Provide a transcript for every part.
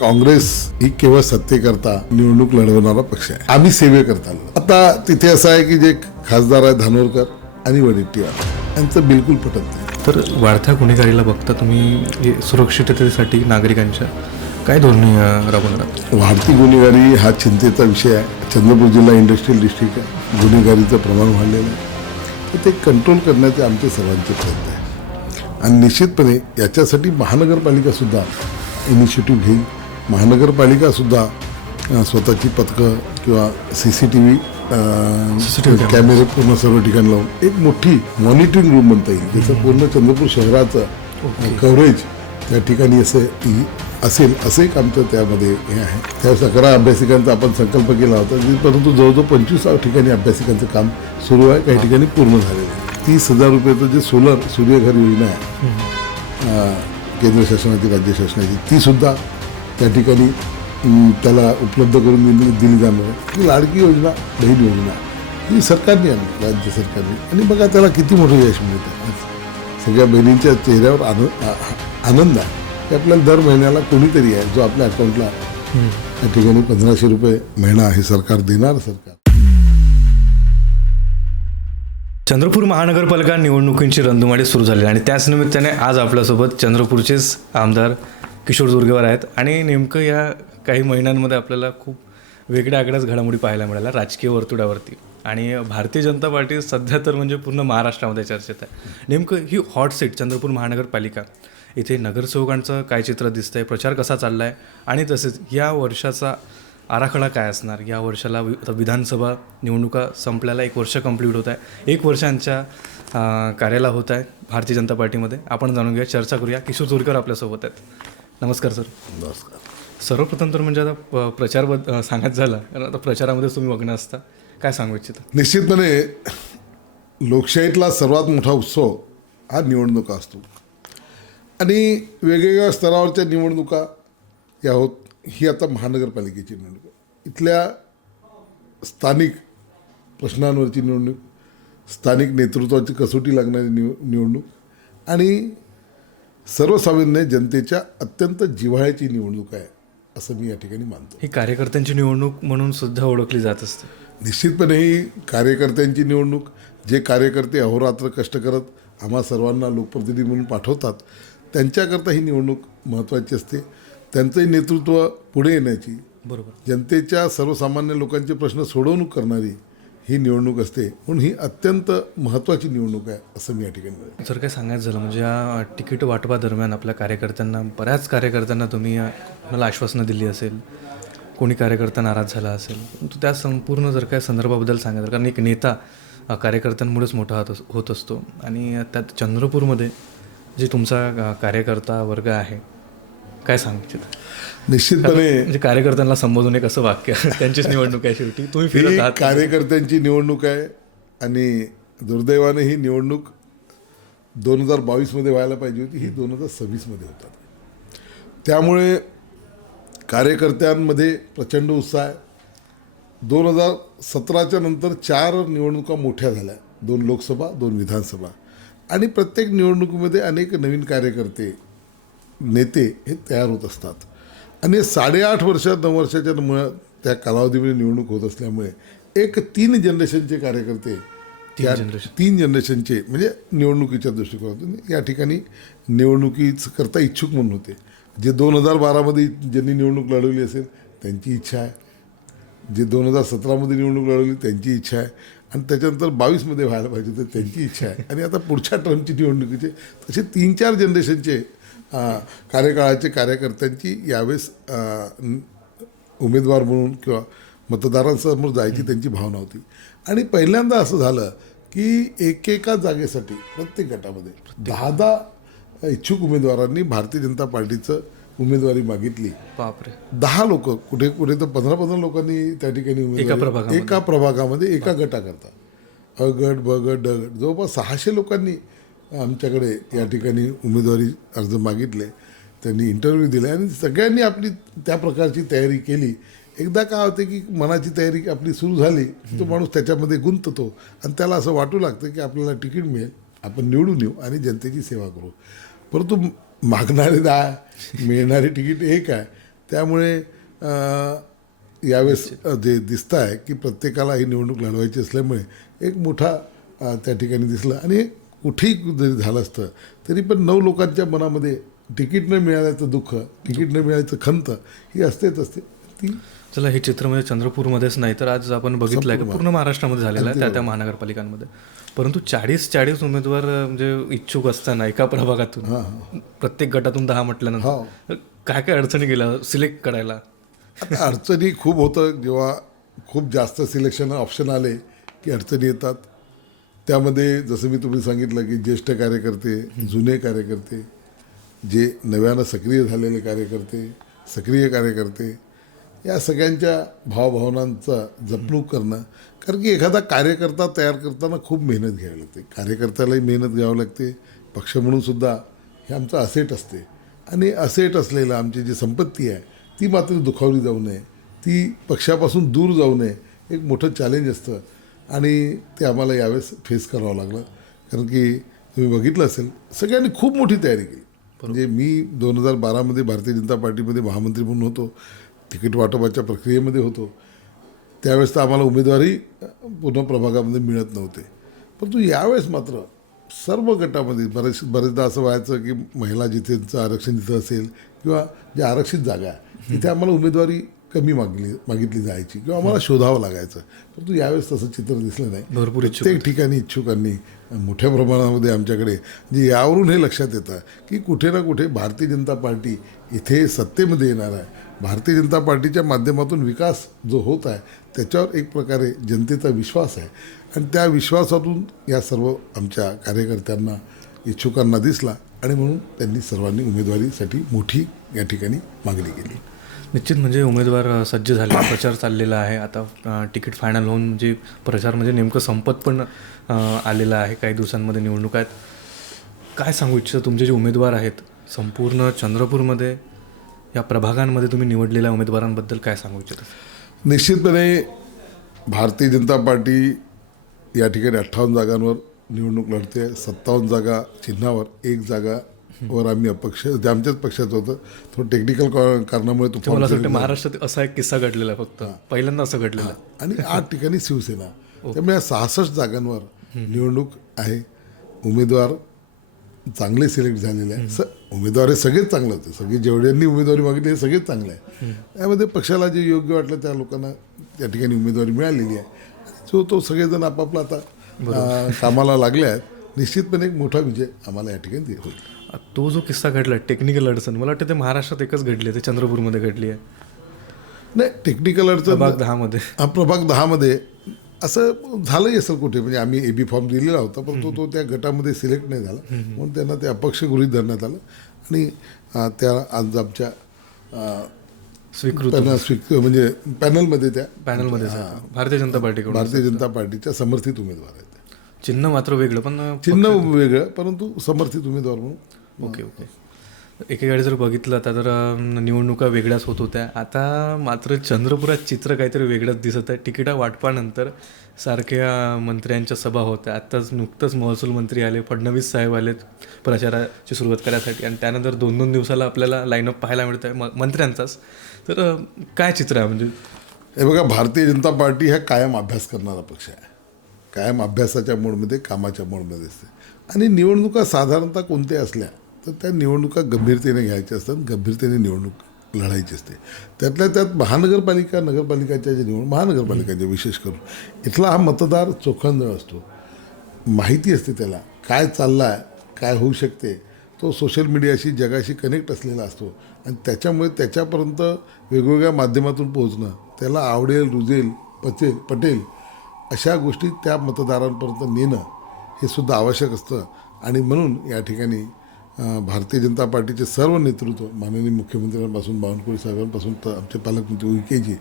काँग्रेस ही केवळ सत्तेकरता निवडणूक लढवणारा पक्ष आहे. आम्ही सेवेकरता लढतो. आता तिथे असं आहे की जे खासदार आहे धानोरकर आणि वडेट्टीवार यांचं बिलकुल पटत नाही. तर वाढत्या गुन्हेगारीला बघता तुम्ही सुरक्षिततेसाठी नागरिकांच्या काय धोरणे राबवणार आहात? वाढती गुन्हेगारी हा चिंतेचा विषय आहे. चंद्रपूर जिल्हा इंडस्ट्रियल डिस्ट्रिक्ट आहे. गुन्हेगारीचं प्रमाण वाढलेलं आहे. तर ते कंट्रोल करण्याचे आमचे सर्वांचे प्रयत्न आहे आणि निश्चितपणे याच्यासाठी महानगरपालिकासुद्धा इनिशिएटिव्ह घेईल. महानगरपालिकासुद्धा स्वतःची पथकं किंवा CCTV कॅमेरे पूर्ण सर्व ठिकाणी लावून एक मोठी मॉनिटरिंग रूम बनता येईल, ज्याचं पूर्ण चंद्रपूर शहराचं कव्हरेज त्या ठिकाणी असेल असं एक आमचं त्यामध्ये हे आहे. त्यावेळेस 11 अभ्यासिकांचा आपण संकल्प केला होता, परंतु जवळजवळ 25 ठिकाणी अभ्यासिकांचं काम सुरू आहे. काही ठिकाणी पूर्ण झालेलं आहे. 30,000 रुपयाचं जे सोलर सूर्यघर योजना आहे केंद्र शासनाची राज्य शासनाची, तीसुद्धा त्या ठिकाणी त्याला उपलब्ध करून दिली जाणार आहे. ही लाडकी योजना, बहीण योजना ही सरकारने आणली, राज्य सरकारने, आणि बघा त्याला किती मोठं यश मिळतं. सगळ्या बहिणींच्या चेहऱ्यावर आनंद आहे की आपल्याला दर महिन्याला कोणीतरी आहे जो आपल्या अकाउंटला त्या ठिकाणी 1500 रुपये महिना हे सरकार देणार. सरकार चंद्रपूर महानगरपालिका निवडणुकींची रणधुमाळी सुरू झाली आणि त्याच निमित्ताने आज आपल्यासोबत चंद्रपूरचेच आमदार किशोर जोरगेवार आहेत. आणि नेमकं या काही महिन्यांमध्ये आपल्याला खूप वेगळ्या आगळ्याच घडामोडी पाहायला मिळाल्या राजकीय वर्तुळावरती. आणि भारतीय जनता पार्टी सध्या तर म्हणजे पूर्ण महाराष्ट्रामध्ये चर्चेत आहे. नेमकं ही हॉट सीट चंद्रपूर महानगरपालिका, इथे नगरसेवकांचं काय चित्र दिसतं आहे, प्रचार कसा चालला आहे, आणि तसेच या वर्षाचा आराखडा काय असणार. या वर्षाला विधानसभा निवडणुका संपल्याला 1 वर्ष कंप्लीट होत आहे. 1 वर्षांच्या कार्याला होत आहे भारतीय जनता पार्टीमध्ये. आपण जाणून घ्या, चर्चा करूया. किशोर जोरगेवार आपल्यासोबत आहेत. नमस्कार सर. नमस्कार. सर्वप्रथम तर म्हणजे आता प्रचार सांगायचं झालं, कारण आता प्रचारामध्ये तुम्ही मग्न असता, काय सांगू इच्छिता? निश्चितपणे लोकशाहीतला सर्वात मोठा उत्सव हा निवडणुका असतो आणि वेगवेगळ्या स्तरावरच्या निवडणुका या होत. ही आता महानगरपालिकेची निवडणूक, इथल्या स्थानिक प्रश्नांवरची निवडणूक, स्थानिक नेतृत्वाची कसोटी लागणारी निवडणूक आणि सर्वसामान्य जनतेच्या अत्यंत जिव्हाळ्याची निवडणूक आहे असं मी या ठिकाणी मानतो. ही कार्यकर्त्यांची निवडणूक म्हणून सुद्धा ओळखली जात असते. निश्चितपणे ही कार्यकर्त्यांची निवडणूक, जे कार्यकर्ते अहोरात्र कष्ट करत आम्हा सर्वांना लोकप्रतिनिधी म्हणून पाठवतात, त्यांच्याकरता ही निवडणूक महत्त्वाची असते. त्यांचंही नेतृत्व पुढे येण्याची, बरोबर, जनतेच्या सर्वसामान्य लोकांचे प्रश्न सोडवणूक करणारी ही निवडणूक असते. म्हणून ही अत्यंत महत्त्वाची निवडणूक आहे असं मी या ठिकाणी म्हणतो. जर काय सांगायचं झालं म्हणजे या तिकीट वाटपादरम्यान आपल्या कार्यकर्त्यांना, बऱ्याच कार्यकर्त्यांना तुम्ही कोणाला आश्वासनं दिली असेल, कोणी कार्यकर्ता नाराज झाला असेल, परंतु त्या संपूर्ण जर काय संदर्भाबद्दल सांगायचं, कारण एक नेता कार्यकर्त्यांमुळेच मोठा होत असतो. आणि त्यात चंद्रपूरमध्ये जे तुमचा कार्यकर्ता वर्ग आहे, काय सांगायचं? निश्चितपणे म्हणजे कार्यकर्त्यांना संबोधून एक असं वाक्य, त्यांचीच निवडणूक आहे शेवटी, तुम्ही फिरत आहात. कार्यकर्त्यांची निवडणूक आहे आणि दुर्दैवाने ही निवडणूक 2022 व्हायला पाहिजे होती, ही 2026 होतात. त्यामुळे कार्यकर्त्यांमध्ये प्रचंड उत्साह आहे. 2017च्या नंतर 4 निवडणुका मोठ्या झाल्या, 2 लोकसभा 2 विधानसभा, आणि प्रत्येक निवडणुकीमध्ये अनेक नवीन कार्यकर्ते, नेते हे तयार होत असतात. आणि 8.5 वर्ष 9 वर्षाच्या त्या कालावधीमध्ये निवडणूक होत असल्यामुळे एक 3 जनरेशनचे कार्यकर्ते, 3 जनरेशनचे म्हणजे निवडणुकीच्या दृष्टिकोनातून या ठिकाणी निवडणुकीच करता इच्छुक म्हणून होते. जे 2012 ज्यांनी निवडणूक लढवली असेल त्यांची इच्छा आहे, जे 2017 निवडणूक लढवली त्यांची इच्छा आहे, आणि त्याच्यानंतर 22 व्हायला पाहिजे तर त्यांची इच्छा आहे, आणि आता पुढच्या टर्मची निवडणुकीचे तसे 3-4 जनरेशनचे कार्यकाळाचे कार्यकर्त्यांची यावेळेस उमेदवार म्हणून किंवा मतदारांसमोर जायची त्यांची भावना होती. आणि पहिल्यांदा असं झालं की एकेका जागेसाठी प्रत्येक गटामध्ये 10 इच्छुक उमेदवारांनी भारतीय जनता पार्टीचं उमेदवारी मागितली. बापरे, 10 लोक, कुठे तर 15 लोकांनी त्या ठिकाणी उमेदवारी एका प्रभागामध्ये एका गटाकरता, अ गट, ब गट, ड गट, जवळपास 600 लोकांनी आमच्याकडे या ठिकाणी उमेदवारी अर्ज मागितले. त्यांनी इंटरव्ह्यू दिले आणि सगळ्यांनी आपली त्या प्रकारची तयारी केली. एकदा काय होते की मनाची तयारी आपली सुरू झाली की तो माणूस त्याच्यामध्ये गुंततो आणि त्याला असं वाटू लागतं की आपल्याला तिकीट मिळेल, आपण निवडून येऊ आणि जनतेची सेवा करू. परंतु मागणारे 10, मिळणारी तिकीट एक आहे त्यामुळे यावेळेस जे दिसतं आहे की प्रत्येकाला ही निवडणूक लढवायची असल्यामुळे एक मोठा त्या ठिकाणी दिसलं. आणि कुठेही जरी झालं असतं तरी पण 9 लोकांच्या मनामध्ये तिकीट न मिळाल्याचं दुःख, तिकीट न मिळाल्याचं खंत ही असतेच असते. ती चला, हे चित्र म्हणजे चंद्रपूरमध्येच नाही तर आज आपण बघितलं आहे की पूर्ण महाराष्ट्रामध्ये झालेलं आहे त्या महानगरपालिकांमध्ये. परंतु 40 उमेदवार म्हणजे इच्छुक असताना एका प्रभागातून प्रत्येक गटातून 10 म्हटल्यानंतर काय काय अडचणी गेल्या सिलेक्ट करायला? आता अडचणी खूप होतं. जेव्हा खूप जास्त सिलेक्शन ऑप्शन आले की अडचणी येतात. त्यामध्ये जसं मी तुम्ही सांगितलं की ज्येष्ठ कार्यकर्ते, जुने कार्यकर्ते, जे नव्यानं सक्रिय झालेले कार्यकर्ते, सक्रिय कार्यकर्ते, या सगळ्यांच्या भावभावनांचा जपणूक करणं. कारण की एखादा कार्यकर्ता तयार करताना खूप मेहनत घ्यावी लागते. कार्यकर्त्यालाही मेहनत घ्यावी लागते. पक्ष म्हणून सुद्धा हे आमचं असेट असते. आणि असेट असलेलं आमची जी संपत्ती आहे ती मात्र दुखावली जाऊ नये, ती पक्षापासून दूर जाऊ नये, एक मोठं चॅलेंज असतं. आणि ते आम्हाला यावेळेस फेस करावं लागलं. कारण की तुम्ही बघितलं असेल सगळ्यांनी खूप मोठी तयारी केली. म्हणजे मी 2012मध्ये भारतीय जनता पार्टीमध्ये महामंत्री म्हणून होतो, तिकीट वाटपाच्या प्रक्रियेमध्ये होतो. त्यावेळेस तर आम्हाला उमेदवारी पूर्ण प्रभागामध्ये मिळत नव्हते. परंतु यावेळेस मात्र सर्व गटामध्ये बरेचदा असं व्हायचं की महिला जिथेचं आरक्षण जिथं असेल किंवा जे आरक्षित जागा आहे तिथे आम्हाला उमेदवारी कमी मागितली जायची किंवा आम्हाला शोधावं लागायचं. परंतु यावेळेस तसं चित्र दिसलं नाही. भरपूर प्रत्येक ठिकाणी इच्छुकांनी मोठ्या प्रमाणामध्ये आमच्याकडे म्हणजे यावरून हे लक्षात येतं की कुठे ना कुठे भारतीय जनता पार्टी इथे सत्तेमध्ये येणार आहे. भारतीय जनता पार्टीच्या माध्यमातून विकास जो होत आहे त्याच्यावर एक प्रकारे जनतेचा विश्वास आहे. आणि त्या विश्वासातून या सर्व आमच्या कार्यकर्त्यांना, इच्छुकांना दिसला आणि म्हणून त्यांनी सर्वांनी उमेदवारीसाठी मोठी या ठिकाणी मागणी केली. निश्चित म्हणजे उमेदवार सज्ज झाले, प्रचार चाललेला आहे. आता तिकीट फायनल होऊन म्हणजे प्रचार म्हणजे नेमकं संपत पण आलेला आहे. काही दिवसांमध्ये निवडणूक आहेत. काय सांगू इच्छिता तुमचे जे उमेदवार आहेत संपूर्ण चंद्रपूरमध्ये या प्रभागांमध्ये तुम्ही निवडलेल्या उमेदवारांबद्दल काय सांगू इच्छिता? निश्चितपणे भारतीय जनता पार्टी या ठिकाणी 58 जागांवर निवडणूक लढते. 57 जागा चिन्हावर, 1 जागावर आम्ही अपक्ष, जे आमच्याच पक्षाचं होतं, थोडं टेक्निकल कारणामुळे तो मला असं वाटतं महाराष्ट्रात असा एक किस्सा घडलेला आहे, फक्त पहिल्यांदा असं घडलेलं आहे. आणि 8 ठिकाणी शिवसेना. त्यामुळे या 66 जागांवर निवडणूक आहे. उमेदवार चांगले सिलेक्ट झालेले आहे. उमेदवार हे सगळेच चांगले होते. सगळे जेवढ्यांनी उमेदवारी मागितली हे सगळेच चांगले आहे. त्यामध्ये पक्षाला जे योग्य वाटलं त्या लोकांना त्या ठिकाणी उमेदवारी मिळालेली आहे. तो सगळेजण आपापला आता कामाला लागले आहेत. निश्चितपणे एक मोठा विजय आम्हाला या ठिकाणी होईल. तो जो किस्सा घडला टेक्निकल अडचण, मला वाटतं ते महाराष्ट्रात एकच घडली आहे, ते चंद्रपूरमध्ये घडली आहे. नाही, टेक्निकल अडचण प्रभाग 10मध्ये प्रभाग 10मध्ये असं झालंही असेल कुठे. म्हणजे आम्ही AB फॉर्म दिलेला होता परंतु तो त्या गटामध्ये सिलेक्ट नाही झाला म्हणून त्यांना ते अपक्ष गृहीत धरण्यात आलं. आणि त्या आज आमच्या स्वीकृत म्हणजे पॅनलमध्ये पॅनलमध्ये भारतीय जनता पार्टीकडून, भारतीय जनता पार्टीच्या समर्थित उमेदवार आहेत. चिन्ह मात्र वेगळं, पण चिन्ह वेगळं परंतु समर्थित उमेदवार म्हणून. ओके. एकेकाळी जर बघितलं आता तर निवडणुका वेगळ्याच होत होत्या. आता मात्र चंद्रपुरात चित्र काहीतरी वेगळंच दिसत आहे. तिकिटा वाटपानंतर सारख्या मंत्र्यांच्या सभा होत्या. आत्ताच नुकतंच महसूल मंत्री आले, फडणवीस साहेब आले प्रचाराची सुरुवात करायसाठी. आणि त्यानंतर 2-2 दिवसाला आपल्याला लाईनअप पाहायला मिळतं आहे मंत्र्यांचाच. तर काय चित्र आहे? म्हणजे हे बघा, भारतीय जनता पार्टी हा कायम अभ्यास करणारा पक्ष आहे. कायम अभ्यासाच्या मोडमध्ये, कामाच्या मोडमध्ये असते. आणि निवडणुका साधारणतः कोणत्या असल्या तर त्या निवडणुका गंभीरतेने घ्यायच्या असतात, गंभीरतेने निवडणूक लढायची असते. त्यातल्या त्यात महानगरपालिका, नगरपालिकाच्या जे महानगरपालिकाच्या विशेष करून इथला हा मतदार चोखंदळ असतो. माहिती असते त्याला काय चाललं आहे, काय होऊ शकते. तो सोशल मीडियाशी, जगाशी कनेक्ट असलेला असतो. आणि त्याच्यामुळे त्याच्यापर्यंत वेगवेगळ्या माध्यमातून पोहोचणं, त्याला आवडेल, रुजेल, पटेल अशा गोष्टी त्या मतदारांपर्यंत नेणं हे सुद्धा आवश्यक असतं. आणि म्हणून या ठिकाणी भारतीय जनता पार्टीचे सर्व नेतृत्व, माननीय मुख्यमंत्र्यांपासून, बावनकुळे साहेबांपासून तर आमचे पालकमंत्री उईकेजी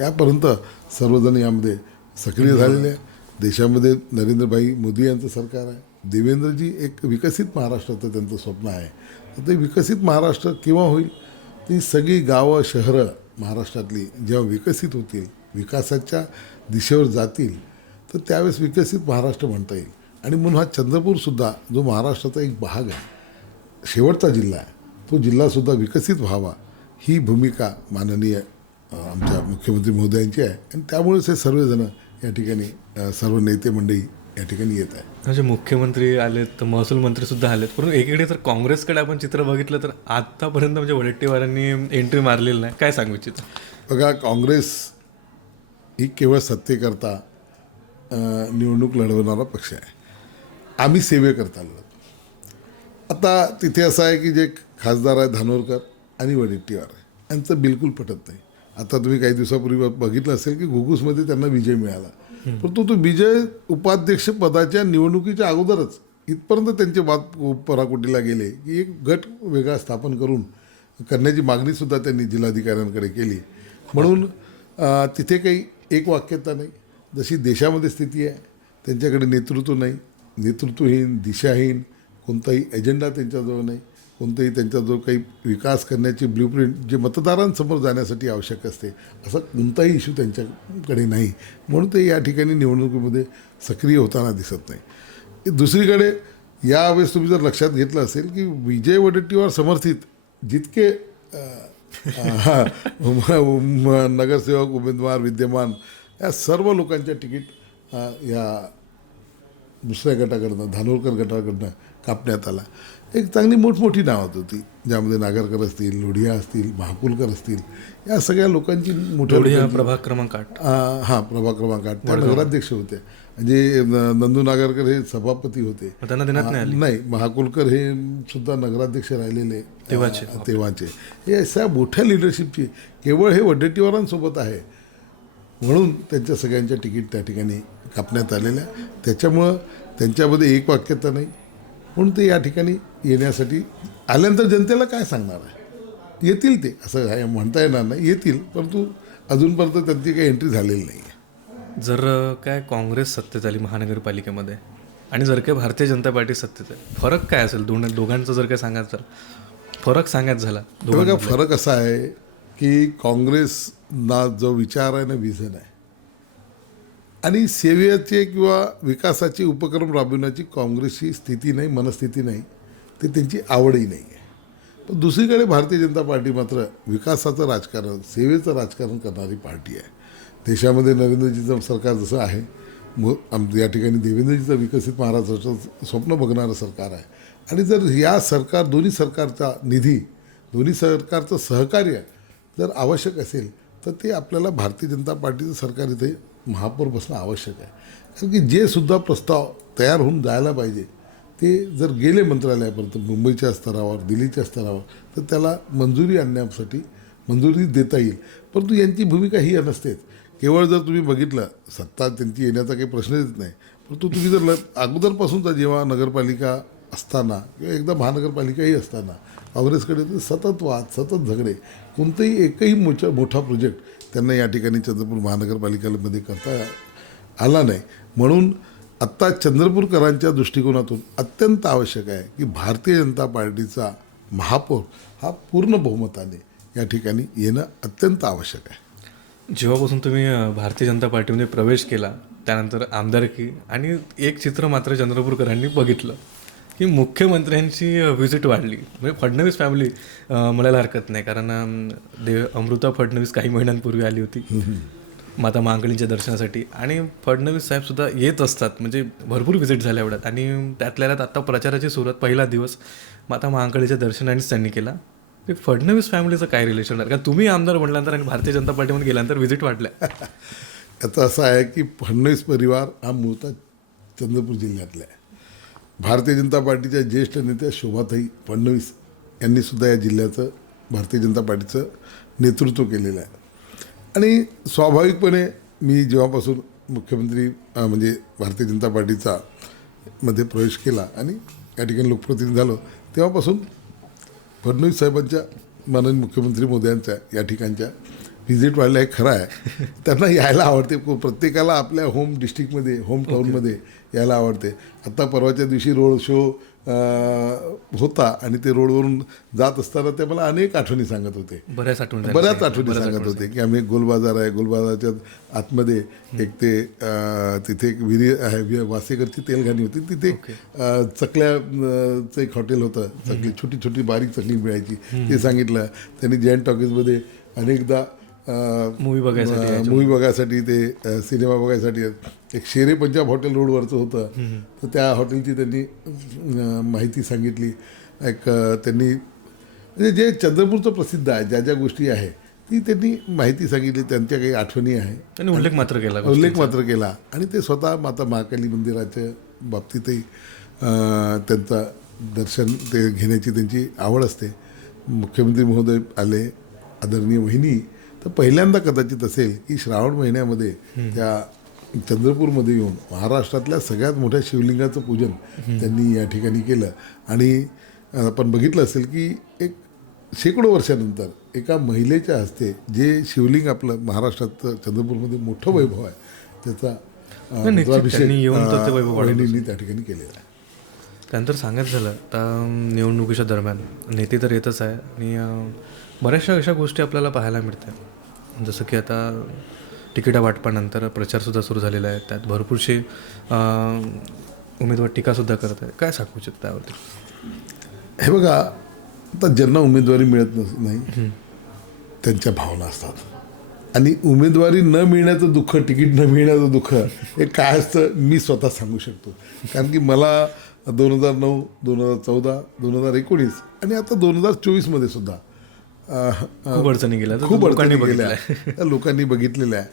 यापर्यंत सर्वजण यामध्ये सक्रिय झालेले आहे. देशामध्ये नरेंद्रभाई मोदी यांचं सरकार आहे. देवेंद्रजी एक विकसित महाराष्ट्राचं त्यांचं स्वप्न आहे. तर ते विकसित महाराष्ट्र केव्हा होईल? ती सगळी गावं, शहरं महाराष्ट्रातली जेव्हा विकसित होतील, विकासाच्या दिशेवर जातील तर त्यावेळेस विकसित महाराष्ट्र म्हणता येईल. आणि म्हणून हा चंद्रपूरसुद्धा जो महाराष्ट्राचा एक भाग आहे, शेवटचा जिल्हा आहे, तो जिल्हासुद्धा विकसित व्हावा ही भूमिका माननीय आमच्या मुख्यमंत्री महोदयांची आहे आणि त्यामुळेच हे सर्वजण या ठिकाणी सर्व नेते मंडळी या ठिकाणी येत आहे. म्हणजे मुख्यमंत्री आलेत तर महसूल मंत्रीसुद्धा आलेत, परंतु एकीकडे जर काँग्रेसकडे आपण चित्र बघितलं तर आत्तापर्यंत म्हणजे वडेट्टीवारांनी एंट्री मारलेली नाही. काय सांगू इच्छिता? बघा, काँग्रेस ही केवळ सत्तेकरता निवडणूक लढवणारा पक्ष आहे. आम्ही सेवेकरता लढतो. आता तिथे असं आहे की जे खासदार आहे धानोरकर आणि वडेट्टीवार आहे यांचं बिलकुल पटत नाही. आता तुम्ही काही दिवसापूर्वी बघितलं असेल की घुगूसमध्ये त्यांना विजय मिळाला, परंतु तो विजय उपाध्यक्ष पदाच्या निवडणुकीच्या अगोदरच इथपर्यंत त्यांचे वाद पराकोटीला गेले की एक गट वेगळा स्थापन करण्याची मागणीसुद्धा त्यांनी जिल्हाधिकाऱ्यांकडे केली. म्हणून तिथे काही एक वाक्यता नाही. जशी देशामध्ये स्थिती आहे, त्यांच्याकडे नेतृत्व नाही, नेतृत्वहीन, दिशाहीन, कोणताही एजेंडा त्यांच्याजवळ नाही, कोणताही त्यांच्याजवळ काही विकास करण्याची ब्ल्यूप्रिंट जे मतदारांसमोर जाण्यासाठी आवश्यक असते असा कोणताही इश्यू त्यांच्याकडे नाही. म्हणून ते या ठिकाणी निवडणुकीमध्ये सक्रिय होताना दिसत नाही. दुसरीकडे यावेळेस तुम्ही जर लक्षात घेतलं असेल की विजय वडेट्टीवार समर्थित जितके नगरसेवक, उमेदवार, विद्यमान या सर्व लोकांच्या तिकीट या दुसऱ्या गटाकडनं, धानोरकर गटाकडनं कापण्यात आला. एक चांगली मोठमोठी नावं होती ज्यामध्ये नागरकर असतील, लोढिया असतील, महाकुलकर असतील, या सगळ्या लोकांची मोठ्या प्रभाग क्रमांक 8 प्रभाग क्रमांक 8 त्या नगराध्यक्ष होत्या. म्हणजे नंदू नागरकर हे सभापती होते, त्यांना देण्यात नाही, महाकुलकर हे सुद्धा नगराध्यक्ष राहिलेले तेव्हाचे. हे अशा मोठ्या लिडरशिपची केवळ हे वडेट्टीवारांसोबत आहे म्हणून त्यांच्या सगळ्यांच्या तिकीट त्या ठिकाणी कापण्यात आलेल्या. त्याच्यामुळं त्यांच्यामध्ये एक वाक्यता नाही. म्हणून ते या ठिकाणी येण्यासाठी आल्यानंतर जनतेला काय सांगणार आहे? येतील ते, असं आहे म्हणता येणार नाही, येतील, परंतु अजूनपर्यंत त्यांची काही एंट्री झालेली नाही आहे. जर काय काँग्रेस सत्तेत आली महानगरपालिकेमध्ये आणि जर काय भारतीय जनता पार्टी सत्तेत आहे, फरक काय असेल दोघांचं जर काय सांगायचं तर फरक सांगायचा झाला? बघा, फरक असा आहे की काँग्रेसना जो विचार आहे ना, विझन आहे आणि सेवेचे किंवा विकासाचे उपक्रम राबविण्याची काँग्रेसची स्थिती नाही, मनस्थिती नाही, ते त्यांची आवडही नाही आहे. पण दुसरीकडे भारतीय जनता पार्टी मात्र विकासाचं राजकारण, सेवेचं राजकारण करणारी पार्टी आहे. देशामध्ये नरेंद्रजीचं सरकार जसं आहे, या ठिकाणी देवेंद्रजीचं विकसित महाराष्ट्राचं स्वप्न बघणारं सरकार आहे. आणि जर या दोन्ही सरकारचा निधी, दोन्ही सरकारचं सहकार्य जर आवश्यक असेल तर ते आपल्याला भारतीय जनता पार्टीचं सरकार इथे महापौर बसणं आवश्यक आहे. कारण की जे सुद्धा प्रस्ताव तयार होऊन जायला पाहिजे ते जर गेले मंत्रालयापर्यंत, मुंबईच्या स्तरावर, दिल्लीच्या स्तरावर, तर त्याला मंजुरी आणण्यासाठी मंजुरी देता येईल. परंतु यांची भूमिका ही नसतेच. केवळ जर तुम्ही बघितलं, सत्ता त्यांची येण्याचा काही प्रश्न येत नाही, परंतु तुम्ही जर अगोदरपासूनचा जेव्हा नगरपालिका असताना किंवा एकदा महानगरपालिकाही असताना काँग्रेसकडे सतत वाद, सतत झगडे, कोणताही एकही मोठा प्रोजेक्ट त्यांना या ठिकाणी चंद्रपूर महानगरपालिकेमध्ये करता आला नाही. म्हणून आत्ता चंद्रपूरकरांच्या दृष्टिकोनातून अत्यंत आवश्यक आहे की भारतीय जनता पार्टीचा महापौर हा पूर्ण बहुमताने या ठिकाणी येणं अत्यंत आवश्यक आहे. जेव्हापासून तुम्ही भारतीय जनता पार्टीमध्ये प्रवेश केला त्यानंतर आमदारकी, आणि एक चित्र मात्र चंद्रपूरकरांनी बघितलं की मुख्यमंत्र्यांची व्हिजिट वाढली. म्हणजे फडणवीस फॅमिली म्हणायला हरकत नाही, कारण अमृता फडणवीस काही महिन्यांपूर्वी आली होती माता महाकाळींच्या दर्शनासाठी, आणि फडणवीस साहेबसुद्धा येत असतात. म्हणजे भरपूर व्हिजिट झाल्या एवढ्यात, आणि त्यातल्या आत्ता प्रचाराची सुरुवात पहिला दिवस माता महाकाळीच्या दर्शनानेच त्यांनी केला. ते फडणवीस फॅमिलीचं काय रिलेशन आहे? कारण तुम्ही आमदार म्हटल्यानंतर आणि भारतीय जनता पार्टीमध्ये गेल्यानंतर व्हिजिट वाढल्या. याचं असं आहे की फडणवीस परिवार हा मूळतः चंद्रपूर जिल्ह्यातला आहे. भारतीय जनता पार्टीच्या ज्येष्ठ नेत्या शोभाताई फडणवीस यांनीसुद्धा या जिल्ह्याचं भारतीय जनता पार्टीचं नेतृत्व केलेलं आहे. आणि स्वाभाविकपणे मी जेव्हापासून मुख्यमंत्री म्हणजे भारतीय जनता पार्टीचा मध्ये प्रवेश केला आणि या ठिकाणी लोकप्रतिनिधी झालो, तेव्हापासून फडणवीस साहेबांच्या माननीय मुख्यमंत्री मोदयांच्या या ठिकाणच्या व्हिजिट वाढलं आहे खरं आहे. त्यांना यायला आवडते. प्रत्येकाला आपल्या होम डिस्ट्रिक्टमध्ये होम टाऊनमध्ये यायला आवडते. आत्ता परवाच्या दिवशी रोड शो होता आणि ते रोडवरून जात असताना ते मला अनेक आठवणी सांगत होते. बऱ्याच आठवणी सांगत होते की आम्ही एक गोलबाजार आहे, गोलबाजारच्या आतमध्ये एक ते तिथे एक विहिरी आहे, वासेकरची तेलघाणी होती, तिथे चकल्याचं एक हॉटेल होतं. चकली छोटी छोटी बारीक चकली मिळायची ते सांगितलं त्यांनी. जयंत टॉकीजमध्ये अनेकदा मूवी बघायसाठी ते सिनेमा बघायसाठी एक शेरे पंजाब हॉटेल रोडवरचं होतं. तर त्या हॉटेलची त्यांनी माहिती सांगितली. एक त्यांनी म्हणजे जे चंद्रपूरचं प्रसिद्ध आहे, ज्या ज्या गोष्टी आहे ती त्यांनी माहिती सांगितली. त्यांच्या काही आठवणी आहे, त्यांनी उल्लेख मात्र केला. आणि ते स्वतः माता महाकाली मंदिराच्या बाबतीतही त्यांचा दर्शन ते घेण्याची त्यांची आवड असते. मुख्यमंत्री महोदय आले, आदरणीय वहिनी, तर पहिल्यांदा कदाचित असेल की श्रावण महिन्यामध्ये त्या चंद्रपूरमध्ये येऊन महाराष्ट्रातल्या सगळ्यात मोठ्या शिवलिंगाचं पूजन त्यांनी या ठिकाणी केलं. आणि आपण बघितलं असेल की एक शेकडो वर्षानंतर एका महिलेच्या हस्ते जे शिवलिंग आपलं महाराष्ट्रात चंद्रपूरमध्ये मोठं वैभव आहे त्याचा वहिनींनी त्या ठिकाणी केलेला आहे. त्यानंतर सांगायचं झालं आता निवडणुकीच्या दरम्यान नेते तर येतच आहे आणि बऱ्याचशा अशा गोष्टी आपल्याला पाहायला मिळतात. जसं की आता तिकिटा वाटपानंतर प्रचारसुद्धा सुरू झालेला आहे. त्यात भरपूरशी उमेदवार टीकासुद्धा करत आहे. काय सांगू शकता त्यावरती? हे बघा, आता ज्यांना उमेदवारी मिळत नाही त्यांच्या भावना असतात. आणि उमेदवारी न मिळण्याचं दुःख, तिकीट न मिळण्याचं दुःख हे काय असतं मी स्वतः सांगू शकतो. कारण की मला 2009, 2014, 2019 आणि आता 2024मध्ये सुद्धा खूप अडचणी गेल्या, त्या लोकांनी बघितलेल्या आहे.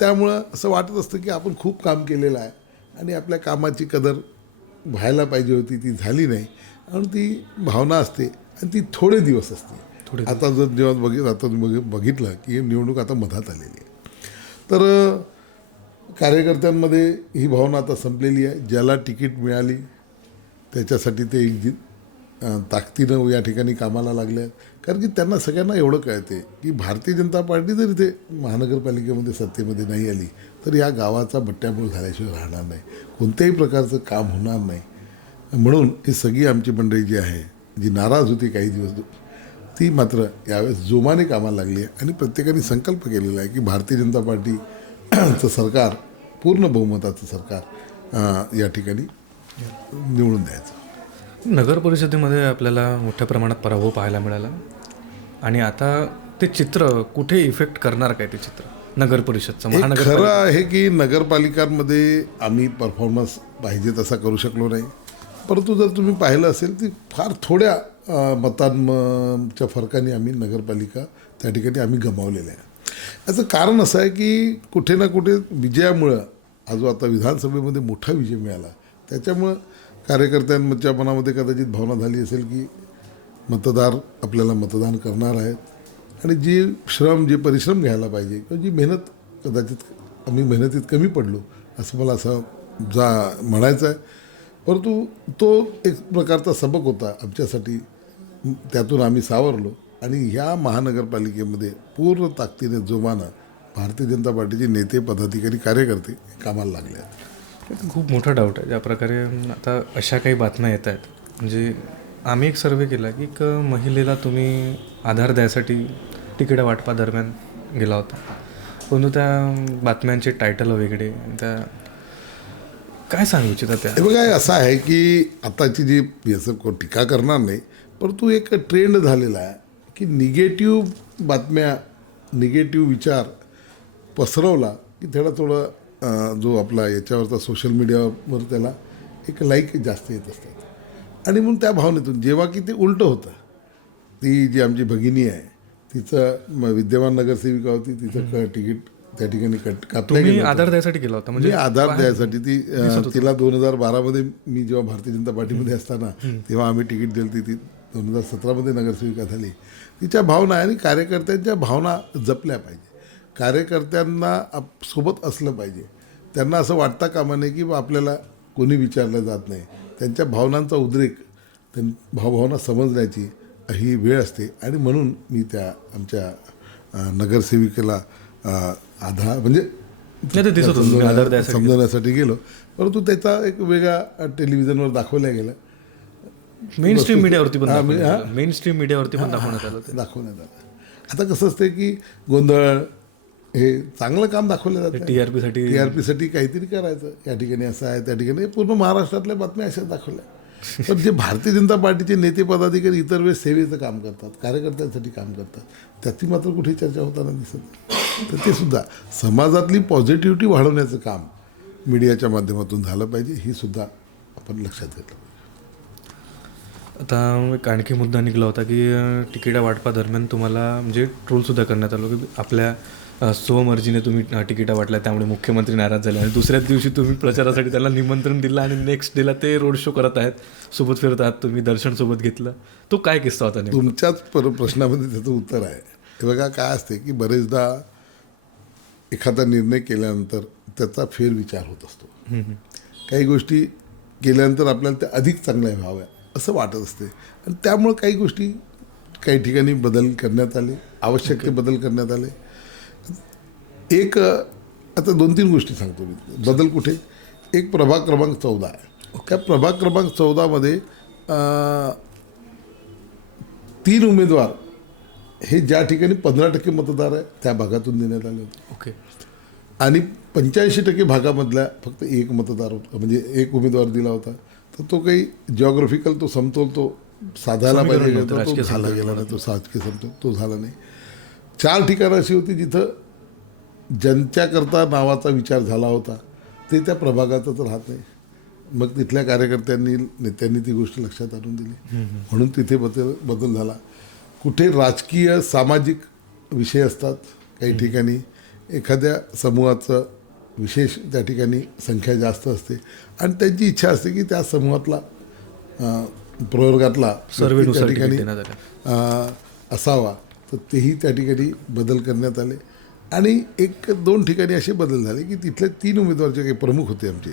त्यामुळं असं वाटत असतं की आपण खूप काम केलेलं आहे आणि आपल्या कामाची कदर व्हायला पाहिजे होती, ती झाली नाही. आणि ती भावना असते आणि ती थोडे दिवस असते. आता जेव्हा बघितलं की निवडणूक आता मधात आलेली आहे, तर कार्यकर्त्यांमध्ये ही भावना आता संपलेली आहे. ज्याला तिकीट मिळाली त्याच्यासाठी ते एक ताकदीनं या ठिकाणी कामाला लागले आहेत. कारण की त्यांना सगळ्यांना एवढं कळते की भारतीय जनता पार्टी जर इथे महानगरपालिकेमध्ये सत्तेमध्ये नाही आली तर या गावाचा बट्ट्याबोळ झाल्याशिवाय राहणार नाही, कोणत्याही प्रकारचं काम होणार नाही. म्हणून ही सगळी आमची मंडळी जी आहे, जी नाराज होती काही दिवस, ती मात्र यावेळेस जोमाने कामाला लागली आहे. आणि प्रत्येकाने संकल्प केलेला आहे की भारतीय जनता पार्टीचं सरकार, पूर्ण बहुमताचं सरकार या ठिकाणी निवडून द्यायचं. नगर परिषदेमध्ये आपल्याला मोठ्या प्रमाणात पराभव पाहायला मिळाला आणि आता ते चित्र कुठे इफेक्ट करणार काय ते चित्र नगर परिषदचं? खरं आहे की नगरपालिकांमध्ये आम्ही परफॉर्मन्स पाहिजे तसा करू शकलो नाही. परंतु जर तुम्ही पाहिलं असेल ती फार थोड्या मतांच्या फरकाने आम्ही नगरपालिका त्या ठिकाणी आम्ही गमावलेल्या आहे. याचं कारण असं आहे की कुठे ना कुठे विजयामुळं, जो आता विधानसभेमध्ये मोठा विजय मिळाला त्याच्यामुळं कार्यकर्त्यांच्या मनामध्ये कदाचित भावना झाली असेल की मतदार आपल्याला मतदान करणार आहेत आणि जे परिश्रम घ्यायला पाहिजे किंवा जी मेहनत, कदाचित आम्ही मेहनतीत कमी पडलो असं मला असं म्हणायचं आहे. परंतु तो एक प्रकारचा सबक होता आमच्यासाठी, त्यातून आम्ही सावरलो आणि ह्या महानगरपालिकेमध्ये पूर्ण ताकदीने जोमानं भारतीय जनता पार्टीचे नेते, पदाधिकारी, कार्यकर्ते कामाला लागले आहेत. खूप मोठा डाऊट आहे ज्या प्रकारे आता अशा काही बातम्या येत आहेत. म्हणजे आम्ही एक सर्वे केला की एक महिलेला तुम्ही आधार द्यायसाठी तिकीट वाटपा दरम्यान गेला होता, परंतु त्या बातम्यांचे टायटल वेगळे, त्या काय सांगू इच्छिता त्या? हे बघा, असं आहे की आताची जी याचं टीका करणार नाही, परंतु एक ट्रेंड झालेला आहे की निगेटिव्ह बातम्या, निगेटिव्ह विचार पसरवला की थोडं जो आपला याच्यावरचा सोशल मीडियावर त्याला एक लाईक जास्त येत असतात. आणि म्हणून त्या भावनेतून जेव्हा की ते उलटं होतं, ती जी आमची भगिनी आहे तिचं विद्यमान नगरसेविका होती, तिचं तिकीट त्या ठिकाणी कापलं. आधार द्यायसाठी केला होता? म्हणजे आधार द्यायसाठी तिला 2012मध्ये मी जेव्हा भारतीय जनता पार्टीमध्ये असताना तेव्हा आम्ही तिकीट दिली. ती 2017मध्ये नगरसेविका झाली. तिच्या भावना आणि कार्यकर्त्यांच्या भावना जपल्या पाहिजे. कार्यकर्त्यांना सोबत असलं पाहिजे. त्यांना असं वाटता कामा नये की आपल्याला कोणी विचारलं जात नाही. त्यांच्या भावनांचा उद्रेक, भावभावना समजण्याची ही वेळ असते. आणि म्हणून मी त्या आमच्या नगरसेविकेला आधार म्हणजे नाही, ते दिसत होतं, तुम्ही आधार द्यायसाठी समजवण्यासाठी गेलो, परंतु त्याचा एक वेगळा टेलिव्हिजनवर दाखवल्या गेला, मेन स्ट्रीम मीडियावरती पण हा, मेन स्ट्रीम मीडियावरती पण दाखवण्यात आलं ते. दाखवण्यात आलं. आता कसं असतं की गोंधळ हे चांगलं काम दाखवलं जातं, TRP साठी TRPसाठी काहीतरी करायचं, या ठिकाणी असं आहे त्या ठिकाणी, पूर्ण महाराष्ट्रातल्या बातम्या अशाच दाखवल्या. पण जे भारतीय जनता पार्टीचे नेते पदाधिकारी इतर वेळेस सेवेचं काम करतात, कार्यकर्त्यांसाठी काम करतात, त्याची मात्र कुठेही चर्चा होताना दिसत नाही. तर ते सुद्धा समाजातली पॉझिटिव्हिटी वाढवण्याचं काम मीडियाच्या माध्यमातून झालं पाहिजे, ही सुद्धा आपण लक्षात घेतलं पाहिजे. आता एक आणखी मुद्दा निघाला होता की तिकिटा वाटपादरम्यान तुम्हाला म्हणजे ट्रोलसुद्धा करण्यात आलं की आपल्या स्वमर्जीने तुम्ही तिकिटा वाटल्या, त्यामुळे मुख्यमंत्री नाराज झाले आणि दुसऱ्याच दिवशी तुम्ही प्रचारासाठी त्याला निमंत्रण दिलं आणि नेक्स्ट डेला ते रोड शो करत आहेत, सोबत फिरत आहात, तुम्ही दर्शन सोबत घेतलं. तो काय किस्सा होता नेमका? तुमच्याच प्रश्नामध्ये त्याचं उत्तर आहे. हे बघा, काय असते की बरेचदा एखादा निर्णय केल्यानंतर त्याचा फेरविचार होत असतो. काही गोष्टी केल्यानंतर आपल्याला त्या अधिक चांगल्या व्हाव्या असं वाटत असते, आणि त्यामुळं काही गोष्टी काही ठिकाणी बदल करण्यात आले, आवश्यक ते बदल करण्यात आले. एक आता 2-3 गोष्टी सांगतो मी. बदल कुठे? एक प्रभाग क्रमांक 14 आहे. त्या प्रभाग क्रमांक 14मध्ये 3 उमेदवार हे ज्या ठिकाणी 15% मतदार आहे त्या भागातून देण्यात आले होते. ओके. आणि 85% भागामधल्या फक्त एक मतदार होता, म्हणजे एक उमेदवार दिला होता. तर तो काही जिओग्राफिकल तो समतोल तो साधायला पाहिजे समीकरण होता, तो राजकीय झाला समतोल गेला नाही, तो राजकीय समतोल तो झाला नाही. 4 ठिकाणं अशी होती जिथं ज्यांच्याकरता नावाचा विचार झाला होता ते त्या प्रभागातच राहत नाही. मग तिथल्या कार्यकर्त्यांनी नेत्यांनी ती गोष्ट लक्षात आणून दिली, म्हणून तिथे बदल झाला. कुठे राजकीय सामाजिक विषय असतात, काही ठिकाणी एखाद्या समूहाचं विशेष त्या ठिकाणी संख्या जास्त असते आणि त्यांची इच्छा असते की त्या समूहातला प्रवर्गातला व्यक्ती त्या ठिकाणी असावा, तर तेही त्या ठिकाणी बदल करण्यात आले. आणि 1-2 ठिकाणी असे बदल झाले की तिथले 3 उमेदवार जे काही प्रमुख होते आमचे,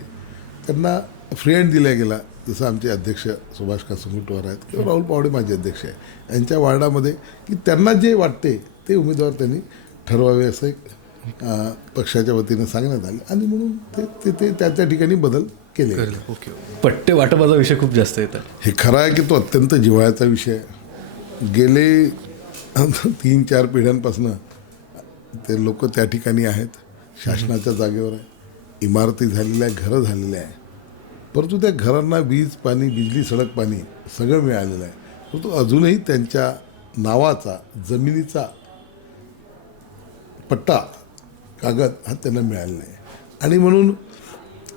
त्यांना फ्री हँड दिला गेला. जसं आमचे अध्यक्ष सुभाष कासंगुटवार आहेत किंवा राहुल पावडे माझे अध्यक्ष आहे, यांच्या वार्डामध्ये की त्यांना जे वाटते ते उमेदवार त्यांनी ठरवावे असं एक पक्षाच्या वतीनं सांगण्यात आले, आणि म्हणून ते त्या ठिकाणी बदल केले. ओके. पट्टे वाटपाचा विषय खूप जास्त येतात. हे खरं आहे की तो अत्यंत जिव्हाळ्याचा विषय आहे. गेले 3-4 पिढ्यांपासून ते लोक त्या ठिकाणी आहेत, शासनाच्या जागेवर आहे, इमारती झालेल्या आहे, घरं झालेल्या आहे, परंतु त्या घरांना वीज, पाणी, बिजली, सडक, पाणी सगळं मिळालेलं आहे, परंतु अजूनही त्यांच्या नावाचा जमिनीचा पट्टा कागद हा त्यांना मिळाला नाही. आणि म्हणून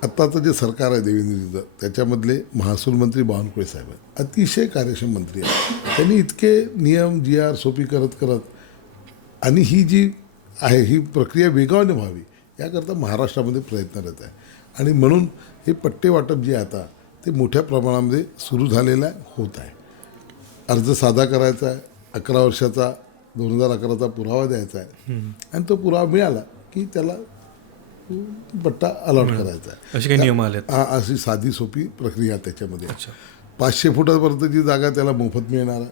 आत्ताचं जे सरकार आहे देवेंद्रजीचं, त्याच्यामधले महसूल मंत्री बावनकुळे साहेब आहेत, अतिशय कार्यक्षम मंत्री आहेत. त्यांनी इतके नियम GR सोपी करत आणि ही जी आहे ही प्रक्रिया वेगाने व्हावी याकरता महाराष्ट्रामध्ये प्रयत्नरत आहे. आणि म्हणून हे पट्टे वाटप जे आता ते मोठ्या प्रमाणामध्ये सुरू झालेलं आहे, होत आहे. अर्ज साधा करायचा आहे, 11 वर्षाचा 2011चा पुरावा द्यायचा आहे, आणि तो पुरावा मिळाला की त्याला पट्टा अलॉट करायचा आहे. असे काही नियम आले? अशी साधी सोपी प्रक्रिया त्याच्यामध्ये. 500 फुटापर्यंतची जागा त्याला मोफत मिळणार आहे.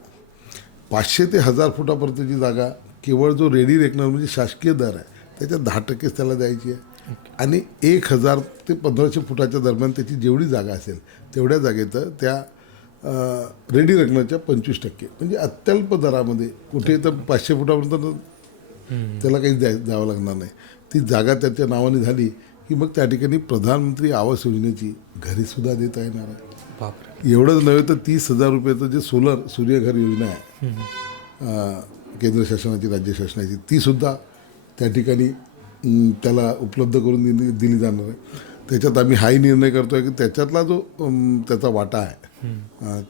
500 ते 1000 फुटापर्यंतची जागा केवळ जो रेडी रेकनर म्हणजे शासकीय दर आहे त्याच्यात 10% त्याला द्यायची आहे. आणि 1000 ते 1500 फुटाच्या दरम्यान त्याची जेवढी जागा असेल तेवढ्या जागेचं त्या रेडी रेकनरच्या 25% म्हणजे अत्यल्प दरामध्ये, कुठे तर 500 फुटापर्यंत त्याला काही जावं लागणार नाही. ती जागा त्याच्या नावाने झाली की मग त्या ठिकाणी प्रधानमंत्री आवास योजनेची घरीसुद्धा देता येणार आहे. बापरे. एवढंच नव्हे तर 30,000 रुपयाचं जे सोलर सूर्यघर योजना आहे केंद्र शासनाची, राज्य शासनाची, तीसुद्धा त्या ठिकाणी त्याला उपलब्ध करून दिली जाणार आहे. त्याच्यात आम्ही हाही निर्णय करतो आहे की त्याच्यातला जो त्याचा वाटा आहे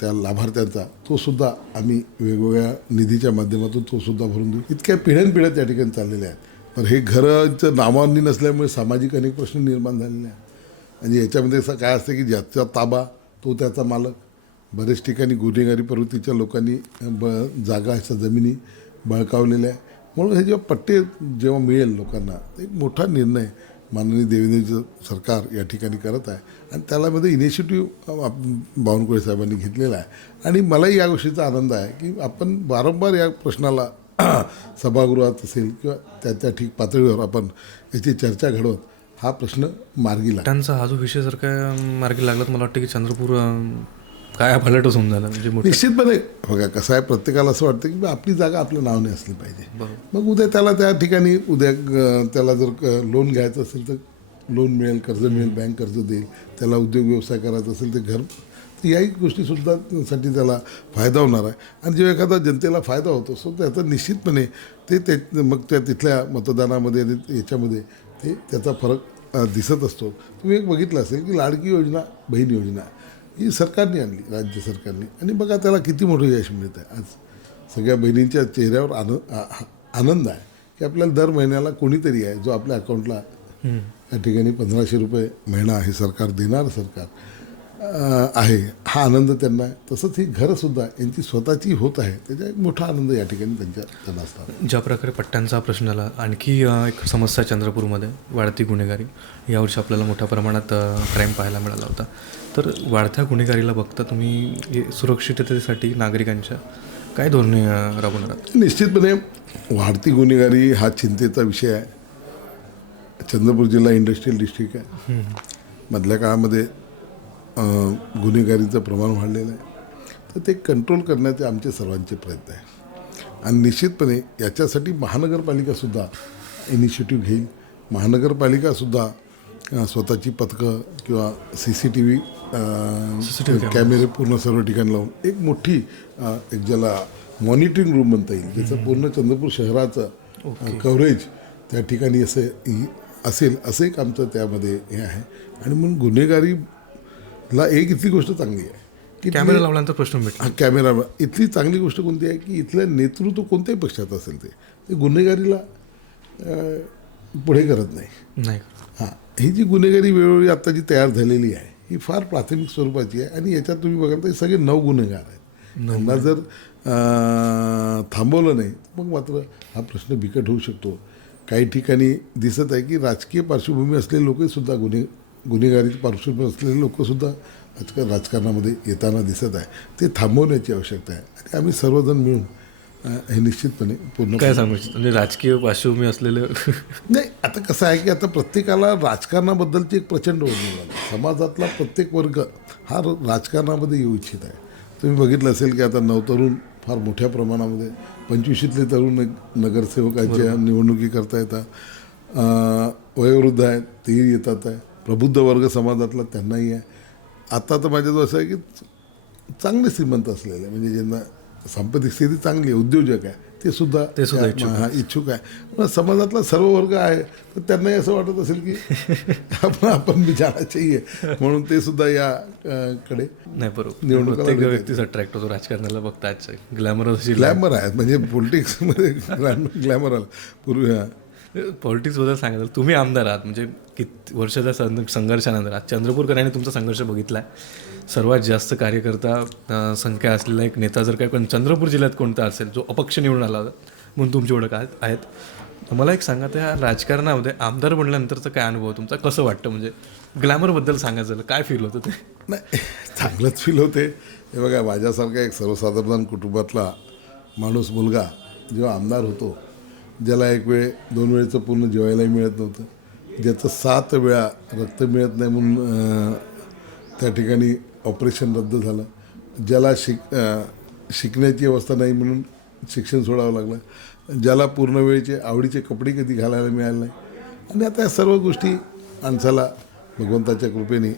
त्या लाभार्थ्यांचा, तो सुद्धा आम्ही वेगवेगळ्या निधीच्या माध्यमातून तो सुद्धा भरून देऊ. इतक्या पिढ्यानपिढ्या त्या ठिकाणी चाललेल्या आहेत. पण हे घरांचं नावांनी नसल्यामुळे सामाजिक अनेक प्रश्न निर्माण झालेले आहेत. आणि याच्यामध्ये असं काय असतं की ज्याचा ताबा तो त्याचा मालक. बरेच ठिकाणी गुन्हेगारी प्रवृत्तीच्या लोकांनी जागा अशा जमिनी बळकावलेल्या आहे. म्हणून हे जेव्हा पट्टे जेव्हा मिळेल लोकांना, एक मोठा निर्णय माननीय देवेंद्रजीचं सरकार या ठिकाणी करत आहे, आणि त्यामध्ये इनिशिएटिव्ह बावनकुळे साहेबांनी घेतलेला आहे. आणि मलाही या गोष्टीचा आनंद आहे की आपण वारंवार या प्रश्नाला सभागृहात असेल किंवा त्या ठीक पातळीवर आपण याची चर्चा घडवत हा प्रश्न मार्गी लागला. त्यांचा हा जो विषय जर काय मार्गी लागला तर मला वाटतं की चंद्रपूर काय फलाटच होऊन झाला म्हणजे मोठं. निश्चितपणे बघा कसं आहे, प्रत्येकाला असं वाटतं की आपली जागा आपल्या नावाने असली पाहिजे. मग उद्या त्याला त्या ठिकाणी त्याला जर लोन घ्यायचं असेल तर लोन मिळेल, कर्ज मिळेल, बँक कर्ज देईल. त्याला उद्योग व्यवसाय करायचा असेल तर घर, तर याही गोष्टीसुद्धा साठी त्याला फायदा होणार आहे. आणि जेव्हा एखादा जनतेला फायदा होतो सो त्याचा निश्चितपणे ते मग त्या तिथल्या मतदानामध्ये आणि याच्यामध्ये त्याचा फरक दिसत असतो. तुम्ही एक बघितलं असेल की लाडकी योजना, बहीण योजना ही सरकारने आणली, राज्य सरकारने, आणि बघा त्याला किती मोठं यश मिळत आहे. आज सगळ्या बहिणींच्या चेहऱ्यावर आनंद आहे की आपल्याला दर महिन्याला कोणीतरी आहे जो आपल्या अकाउंटला या ठिकाणी 1500 रुपये महिना हे सरकार देणार सरकार आहे. हा आनंद त्यांना आहे. तसंच ही घरंसुद्धा यांची स्वतःची होत आहे, त्याचा एक मोठा आनंद या ठिकाणी त्यांना असतात. ज्या प्रकारे पट्ट्यांचा प्रश्न आला, आणखी एक समस्या चंद्रपूरमध्ये वाढती गुन्हेगारी. यावर्षी आपल्याला मोठ्या प्रमाणात क्राईम पाहायला मिळाला होता. तर वाढत्या गुन्हेगारीला बघता तुम्ही सुरक्षिततेसाठी नागरिकांच्या काय धोरणे राबवणार आहात? निश्चितपणे वाढती गुन्हेगारी हा चिंतेचा विषय आहे. चंद्रपूर जिल्हा इंडस्ट्रियल डिस्ट्रिक्ट आहे. मधल्या काळामध्ये गुन्हेगारीचं प्रमाण वाढलेलं आहे, तर ते कंट्रोल करण्याचे आमचे सर्वांचे प्रयत्न आहे. आणि निश्चितपणे याच्यासाठी महानगरपालिकासुद्धा इनिशिएटिव्ह घेईल. महानगरपालिकासुद्धा स्वतःची पथकं किंवा CCTV कॅमेरे पूर्ण सर्व ठिकाणी लावून एक मोठी एक ज्याला मॉनिटरिंग रूम म्हणता येईल, ज्याचं पूर्ण चंद्रपूर शहराचं कव्हरेज त्या ठिकाणी असेल असं एक आमचं त्यामध्ये हे आहे. आणि म्हणून गुन्हेगारीला एक इथली गोष्ट चांगली आहे की कॅमेरा लावल्यानंतर प्रश्न भेटला. कॅमेरा इथली चांगली गोष्ट कोणती आहे की इथलं नेतृत्व कोणत्याही पक्षात असेल ते गुन्हेगारीला पुढे करत नाही. हां, ही जी गुन्हेगारी वेळोवेळी आत्ता जी तयार झालेली आहे ही फार प्राथमिक स्वरूपाची आहे. आणि याच्यात तुम्ही बघाल तर सगळे 9 गुन्हेगार आहेत. त्यांना जर थांबवलं नाही मग मात्र हा प्रश्न बिकट होऊ शकतो. काही ठिकाणी दिसत आहे की राजकीय पार्श्वभूमी असलेले लोकसुद्धा गुन्हेगारीची पार्श्वभूमी असलेले लोकसुद्धा आजकाल राजकारणामध्ये येताना दिसत आहे. ते थांबवण्याची आवश्यकता आहे. आणि आम्ही सर्वजण मिळून हे निश्चितपणे पूर्ण काय सांगू शकतो म्हणजे राजकीय पार्श्वभूमी असलेले नाही. आता कसं आहे की आता प्रत्येकाला राजकारणाबद्दलची एक प्रचंड ओढ झाली. समाजातला प्रत्येक वर्ग हा राजकारणामध्ये येऊ इच्छित आहे. तुम्ही बघितलं असेल की आता नवतरुण फार मोठ्या प्रमाणामध्ये 25शीतले तरुण नगरसेवकाच्या निवडणुकी करता येतात. वयोवृद्ध आहेत तेही येतात आहे. प्रबुद्ध वर्ग समाजातला त्यांनाही आहे. आता तर माझ्याजवळ असं आहे की चांगले श्रीमंत असलेले म्हणजे ज्यांना सांपत्तिक स्थिती चांगली आहे, उद्योजक आहे, ते सुद्धा इच्छुक आहे. मग समाजातला सर्व वर्ग आहे तर त्यांनाही असं वाटत असेल की आपण बी जाना चाहिए म्हणून ते सुद्धा या कडे नाही. बरोबर, प्रत्येक व्यक्तीच अट्रॅक्ट होतो राजकारणाला बघता. आजच्या ग्लॅमर आहे म्हणजे पॉलिटिक्समध्ये ग्लॅमर आलं. पूर्वी पॉलिटिक्सबद्दल सांगायचं तुम्ही आमदार आहात म्हणजे किती वर्षाच्या संघर्षानंतर आज चंद्रपूरकरांनी तुमचा संघर्ष बघितला आहे. सर्वात जास्त कार्यकर्ता संख्या असलेला एक नेता जर काय पण चंद्रपूर जिल्ह्यात कोणता असेल जो अपक्ष निवडून आला म्हणून तुमची ओळख आहेत. मला एक सांगा, त्या राजकारणामध्ये आमदार बनल्यानंतरचा काय अनुभव तुमचा, कसं वाटतं म्हणजे ग्लॅमरबद्दल सांगायचं झालं काय फील होतं ते? नाही, चांगलंच फील होते. हे बघा माझ्यासारखा एक सर्वसाधारण कुटुंबातला माणूस मुलगा जेव्हा आमदार होतो, ज्याला एक वेळ 2 वेळेचं पूर्ण जेवायलाही मिळत नव्हतं, ज्याचं 7 वेळा रक्त मिळत नाही म्हणून त्या ठिकाणी ऑपरेशन रद्द झालं, ज्याला शिकण्याची अवस्था नाही म्हणून शिक्षण सोडावं लागलं, ज्याला पूर्ण वेळेचे आवडीचे कपडे कधी घालायला मिळाले नाही. आणि आता या सर्व गोष्टी माणसाला भगवंताच्या कृपेने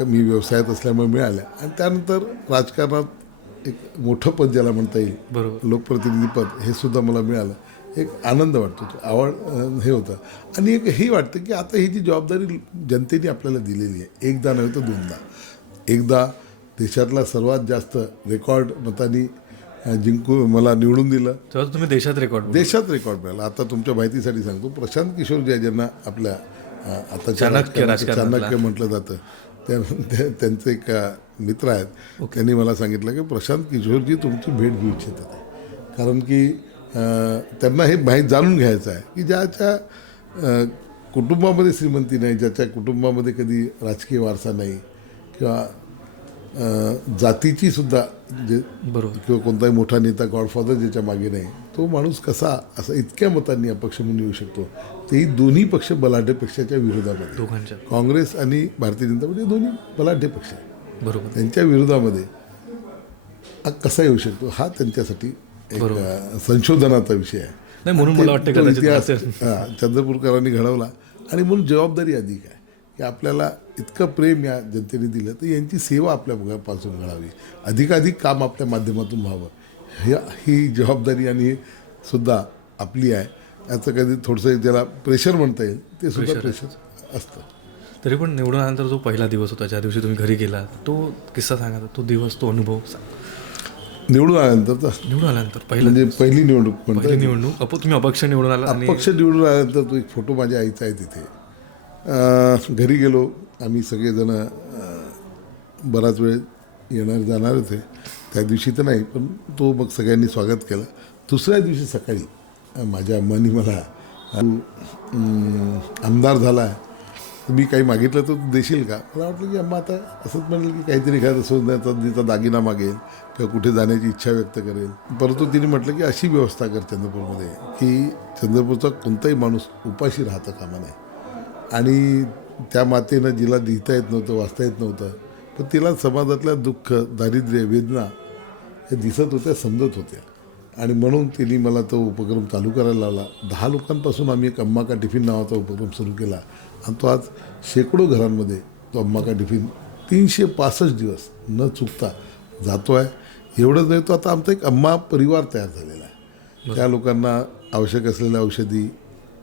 मी व्यवसायात असल्यामुळे मिळाल्या. आणि त्यानंतर राजकारणात एक मोठं पद ज्याला म्हणता येईल, बरोबर, लोकप्रतिनिधी पद, हे सुद्धा मला मिळालं. एक आनंद वाटतो, आवड हे होतं. आणि एक हे वाटतं की आता ही जी जबाबदारी जनतेने आपल्याला दिलेली आहे, एकदा नव्हे तर 2दा. एकदा देशातला सर्वात जास्त रेकॉर्ड मतांनी मला निवडून दिलं, तेव्हा तुम्ही देशात रेकॉर्ड मिळाला. आता तुमच्या माहितीसाठी सांगतो, प्रशांत किशोर जे ज्यांना आपल्या आता चाणक्य म्हटलं जातं, त्यांचे एक मित्र आहेत, त्यांनी मला सांगितलं की प्रशांत किशोरजी तुमची भेट घेऊ इच्छितात. कारण की त्यांना हे जाणून घ्यायचं आहे की ज्याच्या कुटुंबामध्ये श्रीमंती नाही, ज्याच्या कुटुंबामध्ये कधी राजकीय वारसा नाही किंवा जातीची सुद्धा जे बरोबर. किंवा कोणताही मोठा नेता गॉडफादर ज्याच्या मागे नाही तो माणूस कसा असा इतक्या मतांनी अपक्ष म्हणून येऊ शकतो. तेही दोन्ही पक्ष बलाढ्य पक्षाच्या विरोधामध्ये, दोघांच्या. काँग्रेस आणि भारतीय जनता पार्टी दोन्ही बलाढ्य पक्ष आहे. बरोबर. त्यांच्या विरोधामध्ये हा कसा येऊ शकतो हा त्यांच्यासाठी एक संशोधनाचा विषय आहे. नाही, म्हणून मला वाटतं तो कदाचित इतिहास असेल. चंद्रपूरकरांनी घडवला आणि म्हणून जबाबदारी अधिक आहे की आपल्याला इतकं प्रेम या जनतेने दिलं तर यांची सेवा आपल्या पासून घडावी, अधिकाधिक काम आपल्या माध्यमातून व्हावं, ही जबाबदारी आणि ही सुद्धा आपली आहे. याचं कधी थोडंसं ज्याला प्रेशर म्हणता येईल ते सुद्धा प्रेशर असतं. तरी पण निवडून आल्यानंतर जो पहिला दिवस होता ज्या दिवशी तुम्ही घरी गेला तो किस्सा सांगा, तो दिवस, तो अनुभव. निवडून आल्यानंतर निवडून आल्यानंतर पहिला म्हणजे पहिली निवडणूक म्हणता पहिली निवडणूक तुम्ही अपक्ष निवडून आला आणि अपक्ष निवडून आल्यानंतर तो एक फोटो माझ्या आईचा आहे तिथे. घरी गेलो आम्ही सगळेजण, बराच वेळ येणार जाणार होते त्या दिवशी तर नाही, पण तो मग सगळ्यांनी स्वागत केलं. दुसऱ्या दिवशी सकाळी माझ्या अम्मानी मला आमदार झाला आहे तर मी काही मागितलं तर तू देशील का. मला वाटलं की अम्मा आता असंच म्हणेल की काहीतरी एखादं सोन्याचा तिचा दागिना मागेल किंवा कुठे जाण्याची इच्छा व्यक्त करेल. परंतु तिने म्हटलं की अशी व्यवस्था कर चंद्रपूरमध्ये की चंद्रपूरचा कोणताही माणूस उपाशी राहता कामा नये. आणि त्या मातेनं जिला लिहिता येत नव्हतं, वाचता येत नव्हतं, पण तिला समाजातल्या दुःख, दारिद्र्य, वेदना हे दिसत होत्या, समजत होत्या. आणि म्हणून तिने मला तो उपक्रम चालू करायला लावला. 10 लोकांपासून आम्ही एक अम्मा का टिफिन नावाचा उपक्रम सुरू केला आणि तो आज शेकडो घरांमध्ये तो अम्मा का टिफिन 365 दिवस न चुकता जातो आहे. एवढंच नाही, तो आता आमचा एक अम्मा परिवार तयार झालेला आहे. त्या लोकांना आवश्यक असलेल्या औषधी,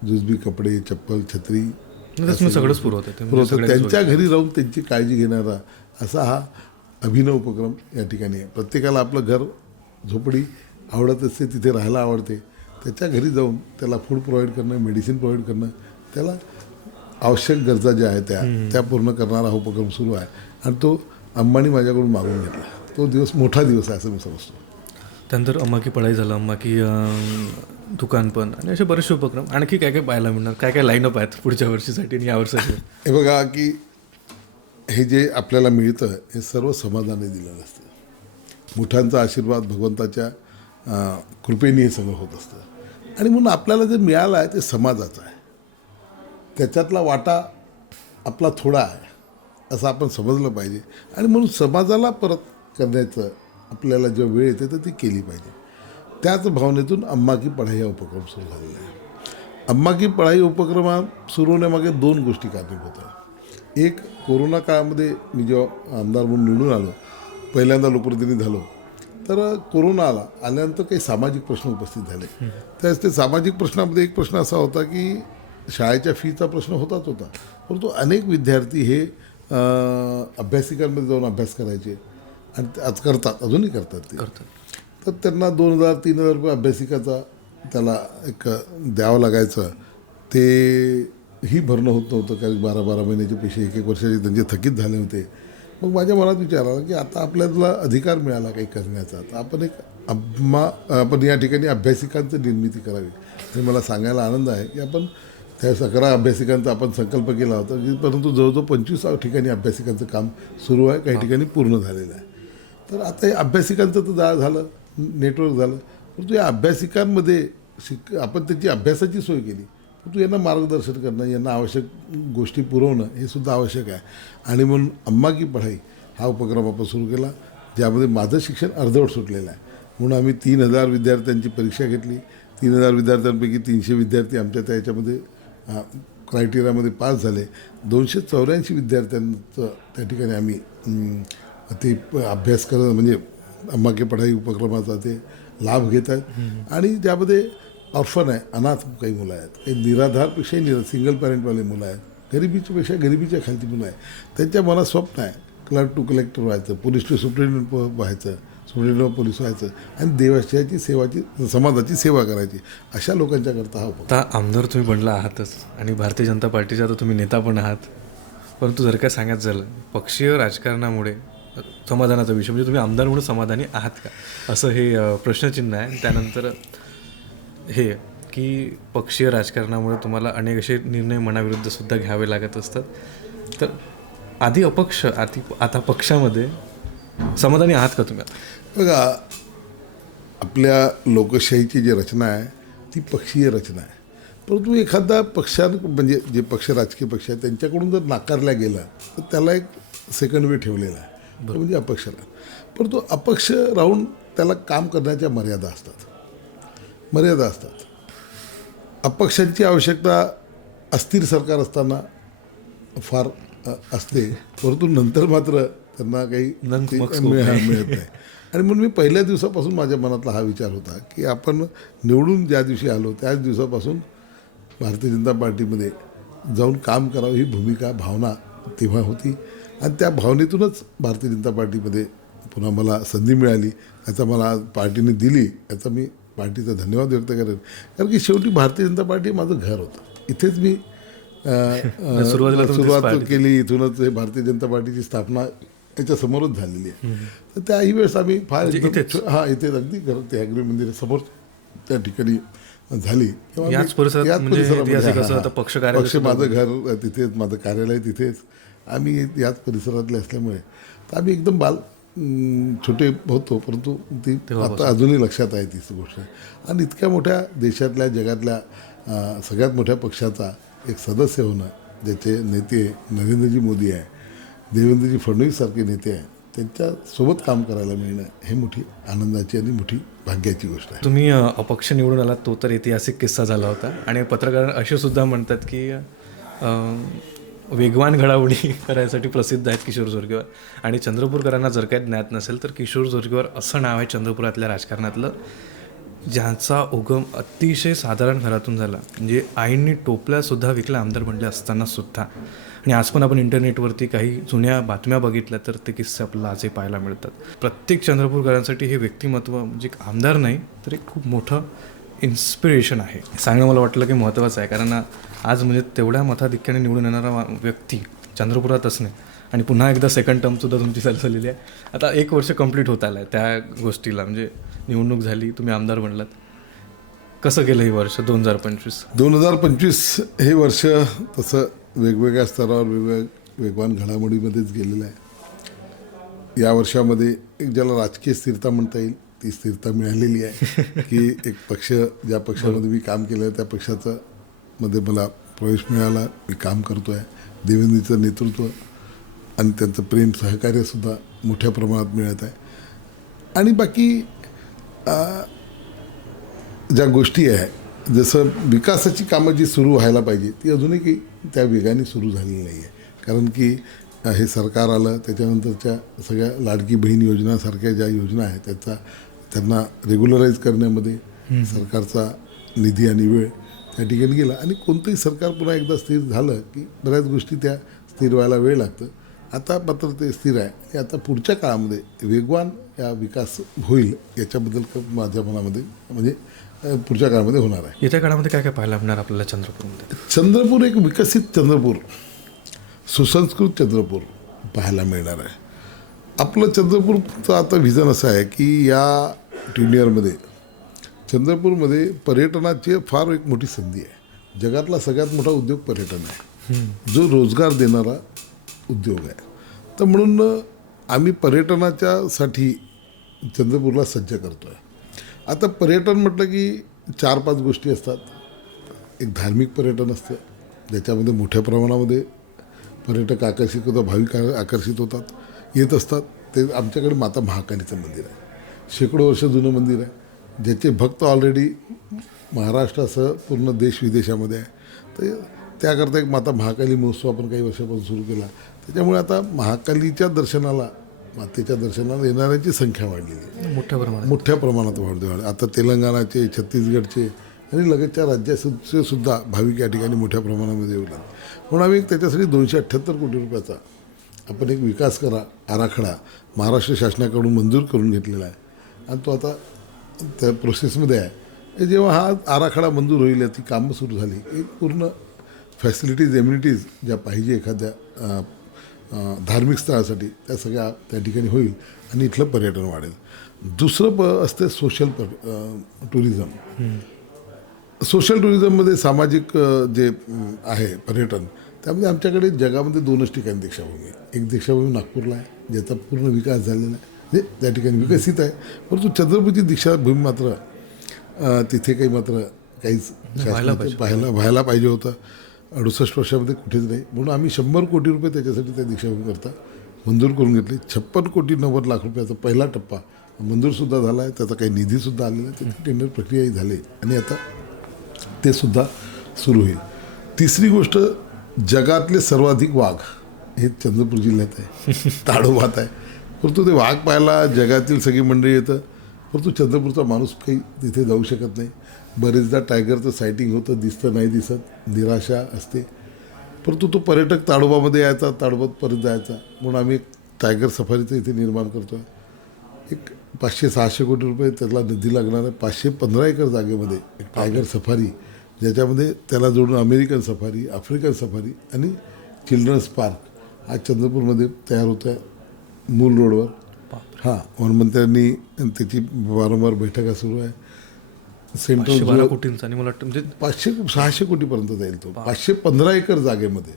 जुजबी कपडे, चप्पल, छत्री सगळंच पुरवतं. त्यांच्या घरी राहून त्यांची काळजी घेणारा असा हा अभिनव उपक्रम या ठिकाणी आहे. प्रत्येकाला आपलं घर, झोपडी आवडत असते, तिथे राहायला आवडते. त्याच्या घरी जाऊन त्याला फूड प्रोव्हाइड करणं, मेडिसिन प्रोव्हाइड करणं, त्याला आवश्यक गरजा ज्या आहेत त्या पूर्ण करणारा हा उपक्रम सुरू आहे. आणि तो अम्मानी माझ्याकडून मागून घेतला. तो दिवस मोठा दिवस आहे असं मी समजतो. त्यानंतर अम्मा की पढाई झालं, अम्मा की दुकान पण, आणि असे बरेचसे उपक्रम. आणखी काय काय पाहायला मिळणार, काय काय लाईनअप आहेत पुढच्या वर्षीसाठी आणि या वर्षासाठी. हे बघा की हे जे आपल्याला मिळतं हे सर्व समाजाने दिलेलं असतं. मोठ्यांचा आशीर्वाद, भगवंताच्या कृपेने हे सगळं होत असतं. आणि म्हणून आपल्याला जे मिळालं आहे ते समाजाचं आहे, त्याच्यातला वाटा आपला थोडा आहे असं आपण समजलं पाहिजे. आणि म्हणून समाजाला परत करण्याचं आपल्याला जेव्हा वेळ येते तर ती केली पाहिजे. त्याच भावनेतून अम्मा की पढाई हा उपक्रम सुरू झालेला आहे. अम्मा की पढाई उपक्रम सुरू होण्यामागे 2 गोष्टी कारणीभूत आहेत. एक, कोरोना काळामध्ये मी जेव्हा आमदार म्हणून निवडून आलो, पहिल्यांदा लोकप्रतिनिधी झालो, तर कोरोना आल्यानंतर काही सामाजिक प्रश्न उपस्थित झाले. त्याच ते सामाजिक प्रश्नामध्ये एक प्रश्न असा होता की शाळेच्या फीचा प्रश्न होताच होता, परंतु अनेक विद्यार्थी हे अभ्यासिकांमध्ये जाऊन अभ्यास करायचे आणि आज करतात, अजूनही करतात ते. तर त्यांना 2,000-3,000 रुपये अभ्यासिकाचा त्याला एक द्यावं लागायचं. ते ही भरणं होत नव्हतं, कारण 12-12 महिन्याचे पैसे 1-1 वर्षाचे त्यांचे थकीत झाले होते. मग माझ्या मनात विचार आला की आता आपल्याला अधिकार मिळाला काही करण्याचा, तर आपण या ठिकाणी अभ्यासिकांचं निर्मिती करावी. आणि मला सांगायला आनंद आहे की आपण त्या 11 अभ्यासिकांचा आपण संकल्प केला होता, परंतु जवळजवळ 25 ठिकाणी अभ्यासिकांचं काम सुरू आहे, काही ठिकाणी पूर्ण झालेलं आहे. तर आता हे अभ्यासिकांचं तर झालं, नेटवर्क झालं, परंतु या अभ्यासिकांमध्ये आपण त्याची अभ्यासाची सोय केली, परंतु यांना मार्गदर्शन करणं, यांना आवश्यक गोष्टी पुरवणं हे सुद्धा आवश्यक आहे. आणि म्हणून अम्मा की पढाई हा उपक्रम आपण सुरू केला, ज्यामध्ये माझं शिक्षण अर्धवट सुटलेलं आहे. म्हणून आम्ही 3,000 विद्यार्थ्यांची परीक्षा घेतली. 3,000 विद्यार्थ्यांपैकी 300 विद्यार्थी आमच्या त्याच्यामध्ये क्रायटेरियामध्ये पास झाले. 284 विद्यार्थ्यांचं त्या ठिकाणी आम्ही ते अभ्यास करत, म्हणजे अम्मा की पढाई उपक्रमाचा ते लाभ घेत आहेत. आणि ज्यामध्ये ऑर्फन आहे, अनाथ काही मुलं आहेत, काही निराधारपेक्षाही सिंगल पॅरेंटवाले मुलं आहेत, गरिबीच्यापेक्षा गरिबीच्या खालती मुलं आहेत. त्यांच्या मनात स्वप्न आहे क्लर्क टू कलेक्टर व्हायचं, पोलीस टू सुप्रिटेंडंट व्हायचं, सुप्रिटेंडंट ऑफ पोलीस व्हायचं आणि देवाची सेवाची, समाजाची सेवा करायची. अशा लोकांच्याकरता हा उपक्रम. आता आमदार तुम्ही बनला आहातच आणि भारतीय जनता पार्टीचा आता तुम्ही नेता पण आहात, परंतु जर काय सांगायचं झालं पक्षीय राजकारणामुळे समाधानाचा विषय, म्हणजे तुम्ही आमदार म्हणून समाधानी आहात का, असं हे प्रश्नचिन्ह आहे. त्यानंतर हे की पक्षीय राजकारणामुळे तुम्हाला अनेक असे निर्णय मनाविरुद्ध सुद्धा घ्यावे लागत असतात. तर आधी अपक्ष, आता पक्षामध्ये समाधानी आहात का तुम्ही? बघा, आपल्या लोकशाहीची जी रचना आहे ती पक्षीय रचना आहे. परंतु एखादा म्हणजे जे पक्ष राजकीय पक्ष आहेत त्यांच्याकडून जर नाकारला गेला तर त्याला एक सेकंड वे ठेवलेला आहे, तो म्हणजे अपक्ष राहा. परंतु अपक्ष राहून त्याला काम करण्याच्या मर्यादा असतात. अपक्षांची आवश्यकता अस्थिर सरकार असताना फार असते, परंतु नंतर मात्र त्यांना काही मिळत नाही. आणि म्हणून मी पहिल्या दिवसापासून माझ्या मनातला हा विचार होता की आपण निवडून ज्या दिवशी आलो त्याच दिवसापासून भारतीय जनता पार्टीमध्ये जाऊन काम करावं ही भूमिका, भावना तेव्हा होती. आणि त्या भावनेतूनच भारतीय जनता पार्टीमध्ये पुन्हा मला संधी मिळाली, याचा मला पार्टीने दिली, याचा मी पार्टीचा धन्यवाद व्यक्त करेन. कारण की शेवटी भारतीय जनता पार्टी हे माझं घर होतं. इथेच मी सुरुवात केली, इथूनच हे भारतीय जनता पार्टीची स्थापना याच्यासमोरच झालेली आहे. तर त्याही वेळेस आम्ही फार इथेच अगदी ते ॲग्री मंदिरासमोर त्या ठिकाणी झाली. याच परिसरात पक्ष माझं घर तिथेच, माझं कार्यालय तिथेच, आम्ही याच परिसरातले असल्यामुळे तर आम्ही एकदम छोटे होतो, परंतु ती आता अजूनही लक्षात आहे तीच गोष्ट. आणि इतक्या मोठ्या देशातल्या, जगातल्या सगळ्यात मोठ्या पक्षाचा एक सदस्य होणं, ज्याचे नेते नरेंद्रजी मोदी आहे, देवेंद्रजी फडणवीस सारखे नेते आहे, त्यांच्यासोबत काम करायला मिळणं हे मोठी आनंदाची आणि मोठी भाग्याची गोष्ट आहे. तुम्ही अपक्ष निवडून आलात, तो तर ऐतिहासिक किस्सा झाला होता. आणि पत्रकार असे सुद्धा म्हणतात की वेगवान घडामोडी करायसाठी प्रसिद्ध आहेत किशोर जोरगेवार. आणि चंद्रपूरकरांना जर काही ज्ञात नसेल तर किशोर जोरगेवार असं नाव आहे चंद्रपुरातल्या राजकारणातलं, ज्यांचा उगम अतिशय साधारण घरातून झाला. म्हणजे आईंनी टोपल्यासुद्धा विकला आमदार बनले असतानासुद्धा. आणि आज पण आपण इंटरनेटवरती काही जुन्या बातम्या बघितल्या तर ते किस्से आपल्याला आजही पाहायला मिळतात. प्रत्येक चंद्रपूरकरांसाठी हे व्यक्तिमत्व म्हणजे आमदार नाही तर एक खूप मोठं इन्स्पिरेशन आहे. सांगणं मला वाटलं की महत्त्वाचं आहे, कारण आज म्हणजे तेवढ्या मताधिक्याने निवडून येणारा व्यक्ती चंद्रपुरात असणे आणि पुन्हा एकदा सेकंड टर्मसुद्धा तुमची झालेली आहे. आता 1 वर्ष कंप्लीट होत आलं आहे त्या गोष्टीला, म्हणजे निवडणूक झाली, तुम्ही आमदार बनलात. कसं गेलं हे वर्ष 2025 हे वर्ष तसं वेगवेगळ्या स्तरावर वेगवान घडामोडीमध्येच गेलेलं आहे. या वर्षामध्ये एक ज्याला राजकीय स्थिरता म्हणता येईल ती स्थिरता मिळालेली आहे की एक पक्ष, ज्या पक्षामध्ये मी काम केलं त्या पक्षाचं मध्ये मला प्रवेश मिळाला, मी काम करतो आहे. देवेंद्रचं नेतृत्व आणि त्यांचं प्रेम सहकार्यसुद्धा मोठ्या प्रमाणात मिळत आहे. आणि बाकी ज्या गोष्टी आहे, जसं विकासाची कामं जी सुरू व्हायला पाहिजे ती अजूनही काही त्या वेगाने सुरू झालेली नाही आहे. कारण की हे सरकार आलं त्याच्यानंतरच्या सगळ्या लाडकी बहीण योजनासारख्या ज्या योजना आहेत त्यांना रेग्युलराईज करण्यामध्ये सरकारचा निधी आणि वेळ त्या ठिकाणी गेला. आणि कोणतंही सरकार पुन्हा एकदा स्थिर झालं की बऱ्याच गोष्टी त्या स्थिर व्हायला वेळ लागतं. आता मात्र ते स्थिर आहे आणि आता पुढच्या काळामध्ये वेगवान या विकास होईल याच्याबद्दल माझ्या मनामध्ये म्हणजे पुढच्या काळामध्ये होणार आहे. येत्या काळामध्ये काय काय पाहायला मिळणार आपल्याला चंद्रपूरमध्ये? चंद्रपूर एक विकसित चंद्रपूर, सुसंस्कृत चंद्रपूर पाहायला मिळणार आहे. आपलं चंद्रपूरचं आता व्हिजन असं आहे की या टेन्युअरमध्ये चंद्रपूरमध्ये पर्यटनाची फार एक मोठी संधी आहे. जगातला सगळ्यात मोठा उद्योग पर्यटन आहे, जो रोजगार देणारा उद्योग आहे. तर म्हणून आम्ही पर्यटनाच्यासाठी चंद्रपूरला सज्ज करतो आहे. आता पर्यटन म्हटलं की 4-5 गोष्टी असतात. एक धार्मिक पर्यटन असतं, ज्याच्यामध्ये मोठ्या प्रमाणामध्ये पर्यटक आकर्षित होतात, भाविक आकर्षित होतात, येत असतात. ते आमच्याकडे माता महाकालीचं मंदिर आहे, शेकडो वर्ष जुनं मंदिर आहे, ज्याचे भक्त ऑलरेडी महाराष्ट्रासह पूर्ण देश विदेशामध्ये आहे. तर त्याकरता एक माता महाकाली महोत्सव आपण काही वर्षापासून सुरू केला. त्याच्यामुळे आता महाकालीच्या दर्शनाला, मातेच्या दर्शनाला येणाऱ्यांची संख्या वाढलेली आहे, मोठ्या प्रमाणात वाढते. आता तेलंगणाचे, छत्तीसगडचे आणि लगतच्या राज्याचे सुद्धा भाविक या ठिकाणी मोठ्या प्रमाणामध्ये येऊ लागले. म्हणून आम्ही त्याच्यासाठी 278 कोटी रुपयाचा आपण एक विकास आराखडा महाराष्ट्र शासनाकडून मंजूर करून घेतलेला आहे आणि तो आता त्या प्रोसेसमध्ये आहे. जेव्हा हा आराखडा मंजूर होईल, ती कामं सुरू झाली, एक पूर्ण फॅसिलिटीज, एम्युनिटीज ज्या पाहिजे एखाद्या धार्मिक स्थळासाठी त्या सगळ्या त्या ठिकाणी होईल आणि इथलं पर्यटन वाढेल. दुसरं असते सोशल टुरिझम. सोशल टुरिझममध्ये सामाजिक जे आहे पर्यटन, त्यामध्ये आमच्याकडे जगामध्ये 2च ठिकाणी दीक्षाभूमी आहे. एक दीक्षाभूमी नागपूरला आहे, ज्याचा पूर्ण विकास झालेला आहे, म्हणजे त्या ठिकाणी विकसित आहे. परंतु चंद्रपूरची दीक्षाभूमी मात्र तिथे काही मात्र काहीच शासनाचं व्हायला पाहिजे होतं. 68 वर्षामध्ये कुठेच नाही. म्हणून आम्ही 100 कोटी रुपये त्याच्यासाठी त्या दीक्षाभूमी करता मंजूर करून घेतले. 56 कोटी 90 लाख रुपयाचा पहिला टप्पा मंजूरसुद्धा झाला आहे. त्याचा काही निधीसुद्धा आलेला आहे. त्याची टेंडर प्रक्रियाही झाली आणि आता ते सुद्धा सुरू होईल. तिसरी गोष्ट, जगातले सर्वाधिक वाघ हे चंद्रपूर जिल्ह्यात आहे, ताडोबात आहे. परंतु ते वाघ पाहायला जगातील सगळी मंडळी येतं, परंतु चंद्रपूरचा माणूस काही तिथे जाऊ शकत नाही. बरेचदा टायगरचं सायटिंग होतं, दिसतं नाही दिसत, निराशा असते. परंतु तो पर्यटक ताडोबामध्ये यायचा, ताडोबात परत जायचा. म्हणून आम्ही एक टायगर सफारीचं इथे निर्माण करतो आहे. एक 500-600 कोटी रुपये त्याला निधी लागणार आहे. 515 एकर जागेमध्ये एक टायगर सफारी, ज्याच्यामध्ये त्याला जोडून अमेरिकन सफारी, आफ्रिकन सफारी आणि चिल्ड्रन्स पार्क हा चंद्रपूरमध्ये तयार होत आहे, मूल रोडवर. हां, वनमंत्र्यांनी त्याची वारंवार बैठका सुरू आहे. सेंट्रल 12 कोटींचा आणि मला वाटतं म्हणजे 500-600 कोटीपर्यंत जाईल तो. 515 एकर जागेमध्ये,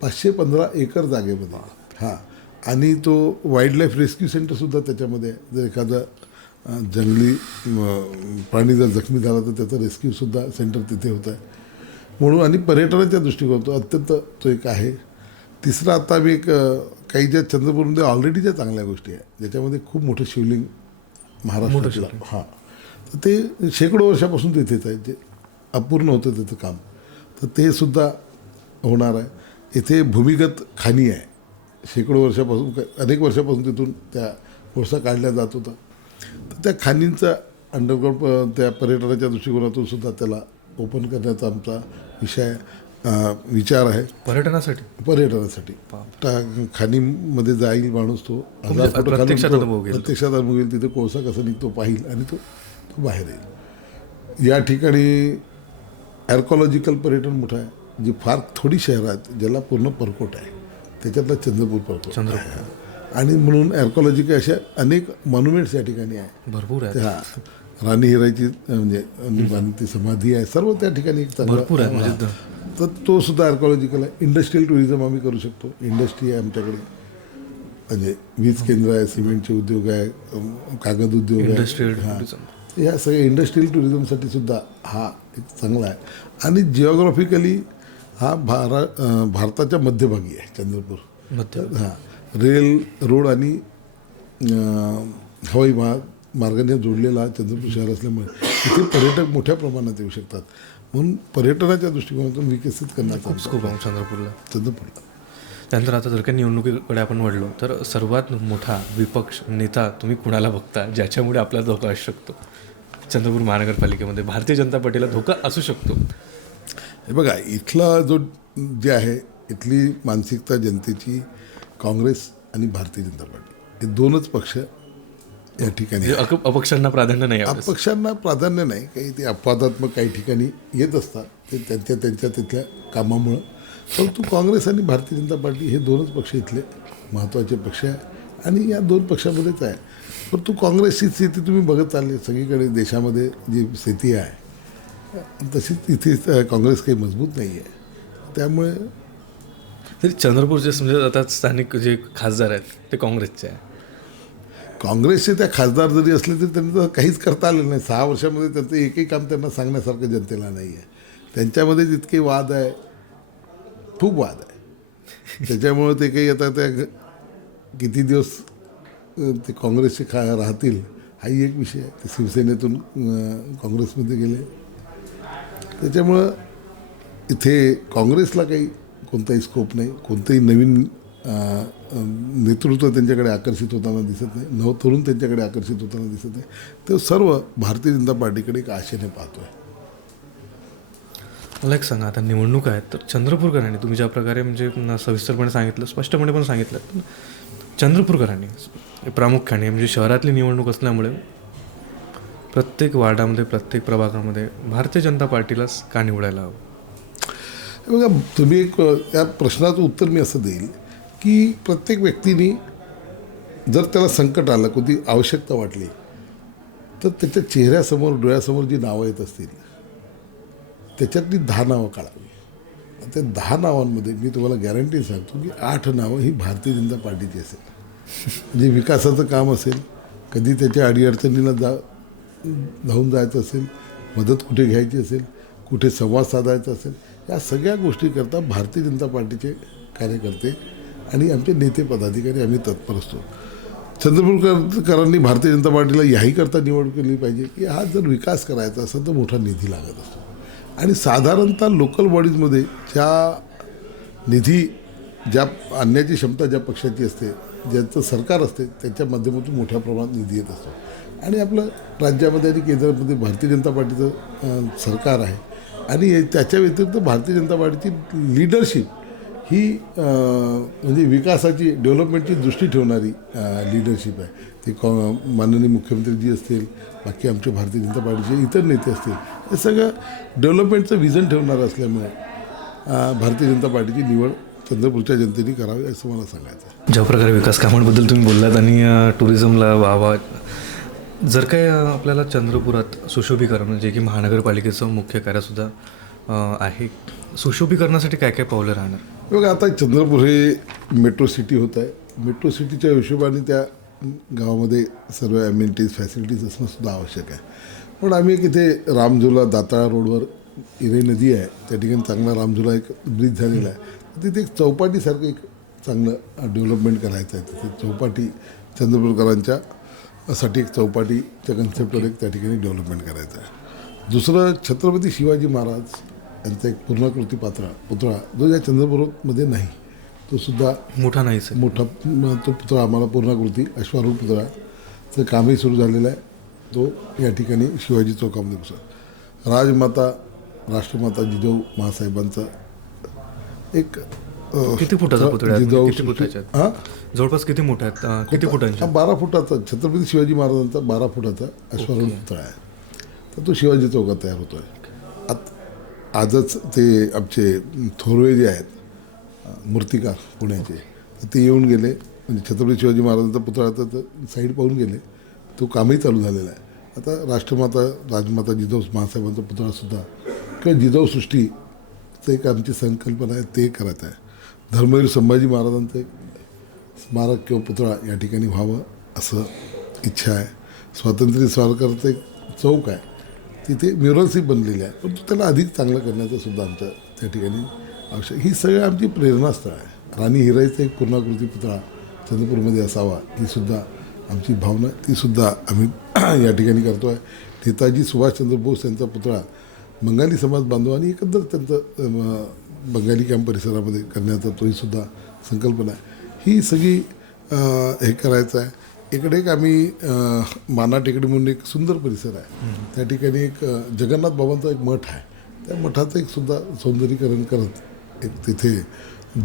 515 एकर जागेमध्ये. हां, आणि तो वाईल्ड लाईफ रेस्क्यू सेंटरसुद्धा त्याच्यामध्ये आहे. जर एखादा जंगली प्राणी जर जखमी झाला तर त्याचं रेस्क्यूसुद्धा सेंटर तिथे होतं आहे. म्हणून आणि पर्यटनाच्या दृष्टिकोनातून अत्यंत तो एक आहे. तिसरा, आता आम्ही एक काही ज्या चंद्रपूरमध्ये ऑलरेडी ज्या चांगल्या गोष्टी आहेत, ज्याच्यामध्ये खूप मोठं शिवलिंग महाराष्ट्रातलं, हां, तर ते शेकडो वर्षापासून तिथेच आहे. जे अपूर्ण होतं त्याचं काम, तर ते सुद्धा होणार आहे. इथे भूमिगत खाणी आहे. शेकडो वर्षापासून, अनेक वर्षापासून तिथून त्या कोळसा काढला जात होता. तर त्या खाणींचा अंडरग्राऊंड त्या पर्यटनाच्या दृष्टिकोनातून सुद्धा त्याला ओपन करण्याचा आमचा विचार आहे. पर्यटनासाठी खाणीमध्ये जाईल माणूस, तो प्रत्यक्षात अनुभव घेईल. तिथे कोळसा कसा निघतो पाहिल आणि तो बाहेर येईल. या ठिकाणी ॲर्कॉलॉजिकल पर्यटन मोठं आहे, जी फार थोडी शहरं आहेत ज्याला पूर्ण परकोट आहे. त्याच्यातला चंद्रपूर परकोट आहे. आणि म्हणून ॲर्कॉलॉजिकल अशा अनेक मॉन्युमेंट्स या ठिकाणी आहे, भरपूर आहे. हां, राणी हिराची म्हणजे ती समाधी आहे, सर्व त्या ठिकाणी एक भरपूर आहे. तर तो सुद्धा आर्कॉलॉजिकल आहे. इंडस्ट्रियल टुरिझम आम्ही करू शकतो. इंडस्ट्री आहे आमच्याकडे, म्हणजे वीज केंद्र आहे, सिमेंटचे उद्योग आहे, कागद उद्योग आहे. हां, ह्या सगळ्या इंडस्ट्रियल टुरिझमसाठी सुद्धा हा एक चांगला आहे. आणि जिओग्राफिकली हा भारताच्या मध्यभागी आहे चंद्रपूर. हां, रेल, रोड आणि हवाई मार्गाने जोडलेला चंद्रपूर शहर असल्यामुळे इथे पर्यटक मोठ्या प्रमाणात येऊ शकतात. म्हणून पर्यटनाच्या दृष्टिकोनातून विकसित करण्याचा स्कोप आहे चंद्रपूरला. त्यानंतर आता जर का निवडणुकीकडे आपण वळलो तर सर्वात मोठा विपक्ष नेता तुम्ही कुणाला बघता ज्याच्यामुळे आपला धोका असू शकतो चंद्रपूर महानगरपालिकेमध्ये? भारतीय जनता पार्टीला धोका असू शकतो. हे बघा, इथला जो जे आहे, इथली मानसिकता जनतेची काँग्रेस आणि भारतीय जनता पार्टी हे दोनच पक्ष या ठिकाणी. अपक्षांना प्राधान्य नाही. अपक्षांना प्राधान्य नाही, काही ते अपवादात्मक काही ठिकाणी येत असतात, ते त्यांच्या तिथल्या कामामुळं. परंतु काँग्रेस आणि भारतीय जनता पार्टी हे दोनच पक्ष इथले महत्त्वाचे पक्ष आहे आणि या दोन पक्षामध्येच आहे. परंतु काँग्रेसची स्थिती तुम्ही बघत चालली सगळीकडे देशामध्ये जी स्थिती आहे, तशीच इथे काँग्रेस काही मजबूत नाही आहे. त्यामुळे तरी चंद्रपूरचे समजा आता स्थानिक जे खासदार आहेत ते काँग्रेसचे आहे. काँग्रेसचे त्या खासदार जरी असले तरी त्यांना काहीच करता आलेलं नाही. 6 वर्षामध्ये त्यांचं एकही काम त्यांना सांगण्यासारखं जनतेला नाही आहे. त्यांच्यामध्येच इतके वाद आहे, खूप वाद आहे. त्याच्यामुळं ते काही आता त्या किती दिवस ते काँग्रेसचे राहतील हाही एक विषय आहे. ते शिवसेनेतून काँग्रेसमध्ये गेले. त्याच्यामुळं इथे काँग्रेसला काही कोणताही स्कोप नाही. कोणतंही नवीन नेतृत्व त्यांच्याकडे आकर्षित होताना दिसत नाही. नवतरुण त्यांच्याकडे आकर्षित होताना दिसत नाही. ते सर्व भारतीय जनता पार्टीकडे एक आशेने पाहतो आहे. मला एक सांगा, आता निवडणूक आहेत तर चंद्रपूरकरांनी तुम्ही ज्या प्रकारे म्हणजे सविस्तरपणे सांगितलं, स्पष्टपणे पण सांगितलं, पण चंद्रपूरकरांनी प्रामुख्याने म्हणजे शहरातली निवडणूक असल्यामुळे प्रत्येक वार्डामध्ये प्रत्येक प्रभागामध्ये भारतीय जनता पार्टीलाच का निवडायला हवं? बघा, तुम्ही एक या प्रश्नाचं उत्तर मी असं देईल की प्रत्येक व्यक्तीने जर त्याला संकट आलं, कोणती आवश्यकता वाटली, तर त्याच्या चेहऱ्यासमोर डोळ्यासमोर जी नावं येत असतील त्याच्यातली 10 नावं काढावी. त्या 10 नावांमध्ये मी तुम्हाला गॅरंटी सांगतो की 8 नावं ही भारतीय जनता पार्टीची असेल. जे विकासाचं काम असेल, कधी त्याच्या अडीअडचणीला धावून जायचं असेल, मदत कुठे घ्यायची असेल, कुठे संवाद साधायचा असेल, या सगळ्या गोष्टीकरता भारतीय जनता पार्टीचे कार्यकर्ते आणि आमचे नेते पदाधिकारी आम्ही तत्पर असतो. चंद्रपूरकरांनी भारतीय जनता पार्टीला याही करता निवड केली पाहिजे की हा जर विकास करायचा असेल तर मोठा निधी लागत असतो आणि साधारणतः लोकल बॉडीजमध्ये ज्या निधी ज्या आणण्याची क्षमता ज्या पक्षाची असते, ज्यांचं सरकार असते, त्याच्या माध्यमातून मोठ्या प्रमाणात निधी येत असतो आणि आपलं राज्यामध्ये आणि केंद्रामध्ये भारतीय जनता पार्टीचं सरकार आहे आणि त्याच्या व्यतिरिक्त भारतीय जनता पार्टीची लीडरशिप ही म्हणजे विकासाची डेव्हलपमेंटची दृष्टी ठेवणारी लीडरशिप आहे. ते माननीय मुख्यमंत्रीजी असतील, बाकी आमचे भारतीय जनता पार्टीचे इतर नेते असतील, हे सगळं डेव्हलपमेंटचं विजन ठेवणारं असल्यामुळे भारतीय जनता पार्टीची निवड चंद्रपूरच्या जनतेने करावी असं मला सांगायचं आहे. ज्या प्रकारे विकास कामांबद्दल तुम्ही बोललात आणि टुरिझमला वाहवा, जर काय आपल्याला चंद्रपुरात सुशोभीकरण जे की महानगरपालिकेचं मुख्य कार्यसुद्धा आहे, सुशोभीकरणासाठी काय काय पावलं राहणार? बघा, आता चंद्रपूर हे मेट्रो सिटी होत आहे. मेट्रो सिटीच्या हिशोबाने त्या गावामध्ये सर्व ॲम्युनिटीज फॅसिलिटीज असणं सुद्धा आवश्यक आहे. पण आम्ही एक इथे रामझुला दाताळा रोडवर इरे नदी आहे, त्या ठिकाणी चांगला रामझुला एक ब्रिज झालेला आहे. तिथे एक चौपाटीसारखं एक चांगलं डेव्हलपमेंट करायचं आहे. तिथे चौपाटी चंद्रपूरकरांच्या साठी एक चौपाटीच्या कन्सेप्टवर एक त्या ठिकाणी डेव्हलपमेंट करायचं आहे. दुसरं, छत्रपती शिवाजी महाराज यांचा एक पूर्णाकृती पुतळा जो या चंद्रपूरमध्ये नाही, तो सुद्धा मोठा नाही सर, मोठा तो पुतळा आम्हाला पूर्णाकृती अश्वारूढ पुतळाचं कामही सुरू झालेलं आहे. तो या ठिकाणी शिवाजी चौकामध्ये बसतो. राजमाता राष्ट्रमाता जिजाऊ महासाहेबांचा एक किती फुटाचा पुतळा आहे? जिजाऊ किती फुटाच्या? जवळपास किती मोठा आहेत? किती फुटांचा? 12 फुटाचा छत्रपती शिवाजी महाराजांचा 12 फुटाचा अश्वारूढ पुतळा आहे. तर तो शिवाजी चौकात तयार होतो आहे. आजच ते आमचे थोरवे जे आहेत मूर्तिकार पुण्याचे, तर ते येऊन गेले, म्हणजे छत्रपती शिवाजी महाराजांचा पुतळा तर साईड पाहून गेले. तो कामही चालू झालेला आहे. आता राजमाता जिजाऊ महासाहेबांचा पुतळासुद्धा किंवा जिजाऊ सृष्टीचं एक आमची संकल्पना आहे, ते करत आहे. धर्मवीर संभाजी महाराजांचं एक स्मारक किंवा पुतळा या ठिकाणी व्हावं असं इच्छा आहे. स्वातंत्र्य सावरकरचं एक चौक आहे, तिथे म्युरल्सही बनलेले आहे, पण त्याला अधिक चांगलं करण्याचं सुद्धा आमच्या त्या ठिकाणी आवश्यक. ही सगळी आमची प्रेरणास्थळ आहे. राणी हिराईचा एक पूर्णाकृती पुतळा चंद्रपूरमध्ये असावा, ही सुद्धा आमची भावना, ती सुद्धा आम्ही या ठिकाणी करतो आहे. नेताजी सुभाषचंद्र बोस यांचा पुतळा बंगाली समाज बांधवांनी एकंदर त्यांचं बंगाली कॅम्प परिसरामध्ये करण्याचा तोही सुद्धा संकल्पना आहे. ही सगळी हे करायचं आहे. इकडे एक आम्ही माना टेकडी म्हणून एक सुंदर परिसर आहे, त्या ठिकाणी एक जगन्नाथ बाबांचा एक मठ आहे. त्या मठाचं एक सुद्धा सौंदर्यीकरण करत एक तिथे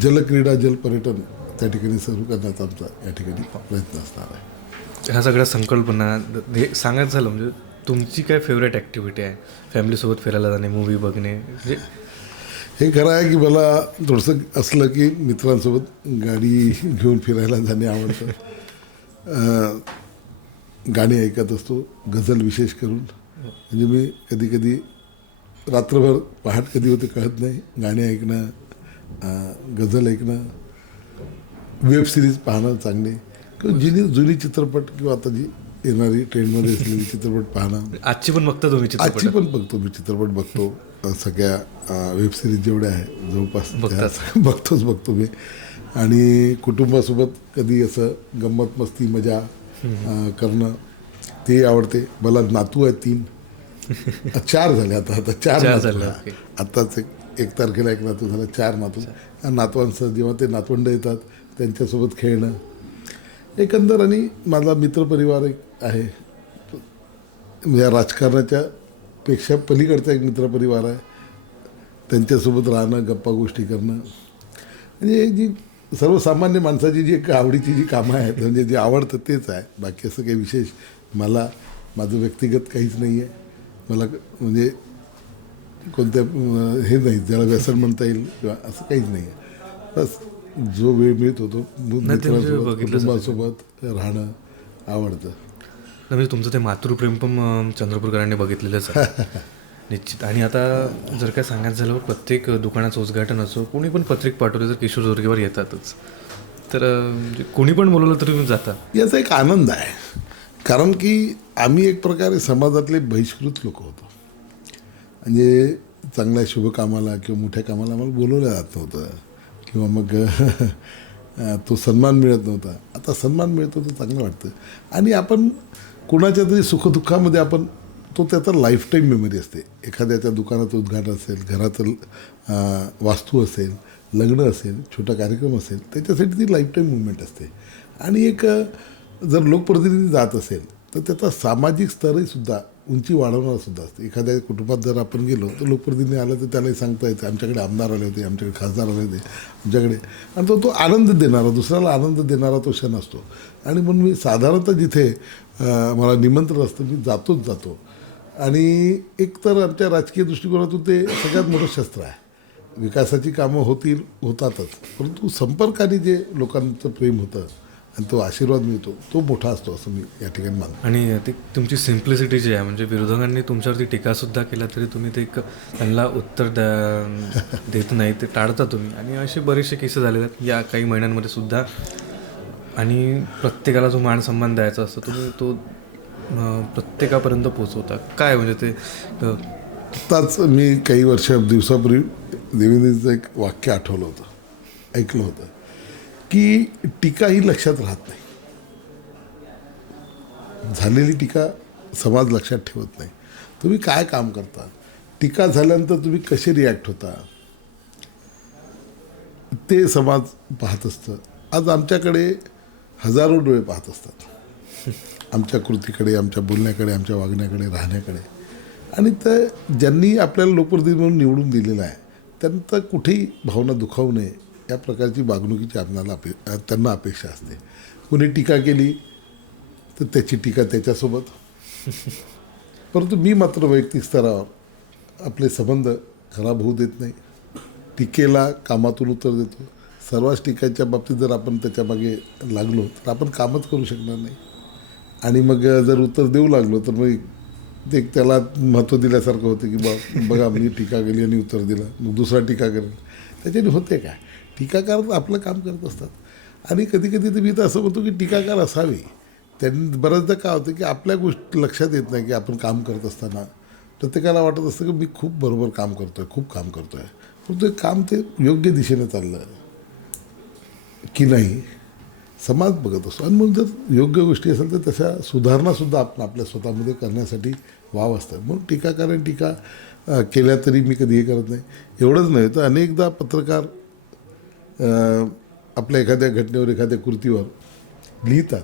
जलक्रीडा जलपर्यटन त्या ठिकाणी सुरू करण्याचा आमचा या ठिकाणी प्रयत्न असणार आहे. ह्या सगळ्या संकल्पना हे सांगायचं झालं म्हणजे तुमची काय फेवरेट ॲक्टिव्हिटी आहे? फॅमिलीसोबत फिरायला जाणे, मूवी बघणे, म्हणजे हे खरं आहे की मला थोडंसं असलं की मित्रांसोबत गाडी घेऊन फिरायला जाणे आवडतं. गाणी ऐकत असतो, गझल विशेष करून. म्हणजे मी कधी कधी रात्रभर पहाट कधी होते कळत नाही. गाणी ऐकणं, गझल ऐकणं, वेब सिरीज पाहणं चांगले, किंवा जुनी चित्रपट किंवा आता जी येणारी ट्रेंडमध्ये असलेली चित्रपट पाहणं. आजची पण बघता तुम्ही चित्रपट? आजची पण बघतो मी, चित्रपट बघतो. सगळ्या वेब सिरीज जेवढ्या आहेत जवळपास बघतो मी. आणि कुटुंबासोबत कधी असं गंमत मस्ती मजा करणं ते आवडते. मला नातू आहेत 3, 4 झाले आता 4 झाले. आत्ताच एक तारखेला एक नातू झाला, 4 नातू. नातवांचं जेव्हा ते नातवंड येतात त्यांच्यासोबत खेळणं एकंदर. आणि माझा मित्रपरिवार एक आहे, या राजकारणाच्या पेक्षा पलीकडचा एक मित्रपरिवार आहे. त्यांच्यासोबत राहणं, गप्पा गोष्टी करणं, म्हणजे जी सर्वसामान्य माणसाची जी आवडीची जी कामं आहेत, म्हणजे जे आवडतं तेच आहे. बाकी असं काही विशेष मला माझं व्यक्तिगत काहीच नाही आहे. मला म्हणजे कोणत्या हे नाही, ज्याला व्यसन म्हणता येईल किंवा असं काहीच नाही आहे. बस जो वेळ मिळतो तो मित्रांसोबत कुटुंबासोबत राहणं आवडतं. म्हणजे तुमचं ते मातृप्रेम पण चंद्रपूरकरांनी बघितलेलंच आहे निश्चित. आणि आता जर काय सांगायचं झालं, प्रत्येक दुकानाचं उद्घाटन असो, कोणी पण पत्रिका पाठवली तर किशोर जोरगेवर येतातच. तर म्हणजे कोणी पण बोलवलं तरी तुम्ही जाता. याचा एक आनंद आहे, कारण की आम्ही एक प्रकारे समाजातले बहिष्कृत लोक होतो. म्हणजे चांगल्या शुभ कामाला किंवा मोठ्या कामाला आम्हाला बोलवलं जात नव्हतं किंवा मग तो सन्मान मिळत नव्हता. आता सन्मान मिळतो तर चांगलं वाटतं. आणि आपण कुणाच्या तरी सुखदुःखामध्ये आपण तो त्याचा लाईफटाईम मेमरी असते. एखाद्याच्या दुकानाचं उद्घाटन असेल, घराचं वास्तू असेल, लग्न असेल, छोटा कार्यक्रम असेल, त्याच्यासाठी ती लाईफटाईम मुवमेंट असते. आणि एक जर लोकप्रतिनिधी जात असेल तर त्याचा सामाजिक स्तरही सुद्धा उंची वाढवणारा सुद्धा असते. एखाद्या कुटुंबात जर आपण गेलो तर लोकप्रतिनिधी आला तर त्यालाही सांगता येते आमच्याकडे आमदार आले होते, आमच्याकडे खासदार आले होते, आमच्याकडे. आणि तो आनंद देणारा, दुसऱ्याला आनंद देणारा तो क्षण असतो. आणि म्हणून मी साधारणतः जिथे मला निमंत्रण असतं मी जातो. आणि एकतर आमच्या राजकीय दृष्टिकोनातून ते सगळ्यात मोठं शस्त्र आहे. विकासाची कामं होतातच, परंतु संपर्काने जे लोकांचं प्रेम होतं आणि तो आशीर्वाद मिळतो तो मोठा असतो असं मी या ठिकाणी मानतो. आणि ती तुमची सिम्प्लिसिटी जी आहे, म्हणजे विरोधकांनी तुमच्यावरती टीकासुद्धा केला तरी तुम्ही ते एक त्यांना उत्तर देत नाही, ते टाळता तुम्ही. आणि असे बरेचसे केसेस झालेले आहेत या काही महिन्यांमध्ये सुद्धा. आणि प्रत्येकाला जो मान सन्मान द्यायचा असतो तुम्ही तो प्रत्येकापर्यंत पोचवता. काय म्हणजे ते आत्ताच मी काही दिवसापूर्वी देवेंद्रजीचं एक वाक्य आठवलं होतं, ऐकलं होतं की टीका ही लक्षात राहत नाही. झालेली टीका समाज लक्षात ठेवत नाही. तुम्ही काय काम करता, टीका झाल्यानंतर तुम्ही कसे रिॲक्ट होता ते समाज पाहत असतं. आज आमच्याकडे हजारो डोळे पाहत असतात, आमच्या कृतीकडे, आमच्या बोलण्याकडे, आमच्या वागण्याकडे, राहण्याकडे. आणि तर ज्यांनी आपल्याला लोकप्रतिनिधी म्हणून निवडून दिलेलं आहे त्यांना कुठेही भावना दुखावू नये या प्रकारची वागणुकीची आपल्याला त्यांना अपेक्षा असते. कुणी टीका केली तर त्याची टीका त्याच्यासोबत. परंतु मी मात्र वैयक्तिक स्तरावर आपले संबंध खराब होऊ देत नाही. टीकेला कामातून उत्तर देतो. सर्वच टीकाच्या बाबतीत जर आपण त्याच्यामागे लागलो तर आपण कामच करू शकणार नाही. आणि मग जर उत्तर देऊ लागलो तर मग ते त्याला महत्त्व दिल्यासारखं होतं की बघा मी टीका केली आणि उत्तर दिलं, मग दुसरा टीका करेल. त्याच्याने होते काय, टीकाकार आपलं काम करत असतात. आणि कधी कधी तर मी तर असं म्हणतो की टीकाकार असावे. त्यांनी बऱ्याचदा काय होतं की आपल्या गोष्टी लक्षात येत नाही की आपण काम करत असताना प्रत्येकाला वाटत असतं की मी खूप बरोबर काम करतो आहे, खूप काम करतो आहे, पण ते काम ते योग्य दिशेने चाललं की नाही समाज बघत असतो. आणि म्हणून जर योग्य गोष्टी असेल तर तशा सुधारणासुद्धा आपण आपल्या स्वतःमध्ये करण्यासाठी वाव असतं. म्हणून टीकाकारांनी टीका केल्या तरी मी कधी हे करत नाही. एवढंच नाही तर अनेकदा पत्रकार आपल्या एखाद्या घटनेवर, एखाद्या कृतीवर लिहितात.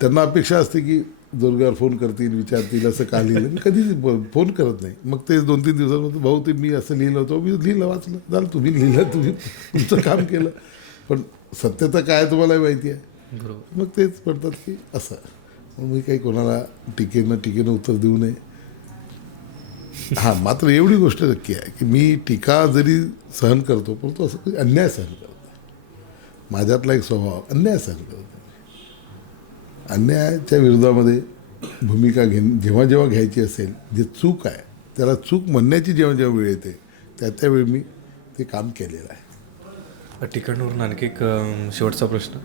त्यांना अपेक्षा असते की जोरगार फोन करतील, विचारतील असं का लिहिलं. मी कधीच फोन करत नाही. मग ते 2-3 दिवसांमध्ये भाऊ ते मी असं लिहिलं होतं, मी लिहिलं, वाचलं, झालं, तुम्ही लिहिलं, तुम्ही तुमचं काम केलं. पण सत्यता काय तुम्हालाही माहिती आहे. बरोबर. मग तेच म्हणतात की असं. मग मी काही कोणाला टीकेनं उत्तर देऊ नये. हां, मात्र एवढी गोष्ट नक्की आहे की मी टीका जरी सहन करतो परंतु असं काही अन्याय सहन करत नाही. माझ्यातला एक स्वभाव अन्याय सहन करत नाही. अन्यायाच्या विरोधामध्ये भूमिका जेव्हा जेव्हा घ्यायची असेल, जे चूक आहे त्याला चूक म्हणण्याची जेव्हा जेव्हा वेळ येते त्यावेळी मी ते काम केलेलं आहे. टीकांवरून आणखी एक शेवटचा प्रश्न.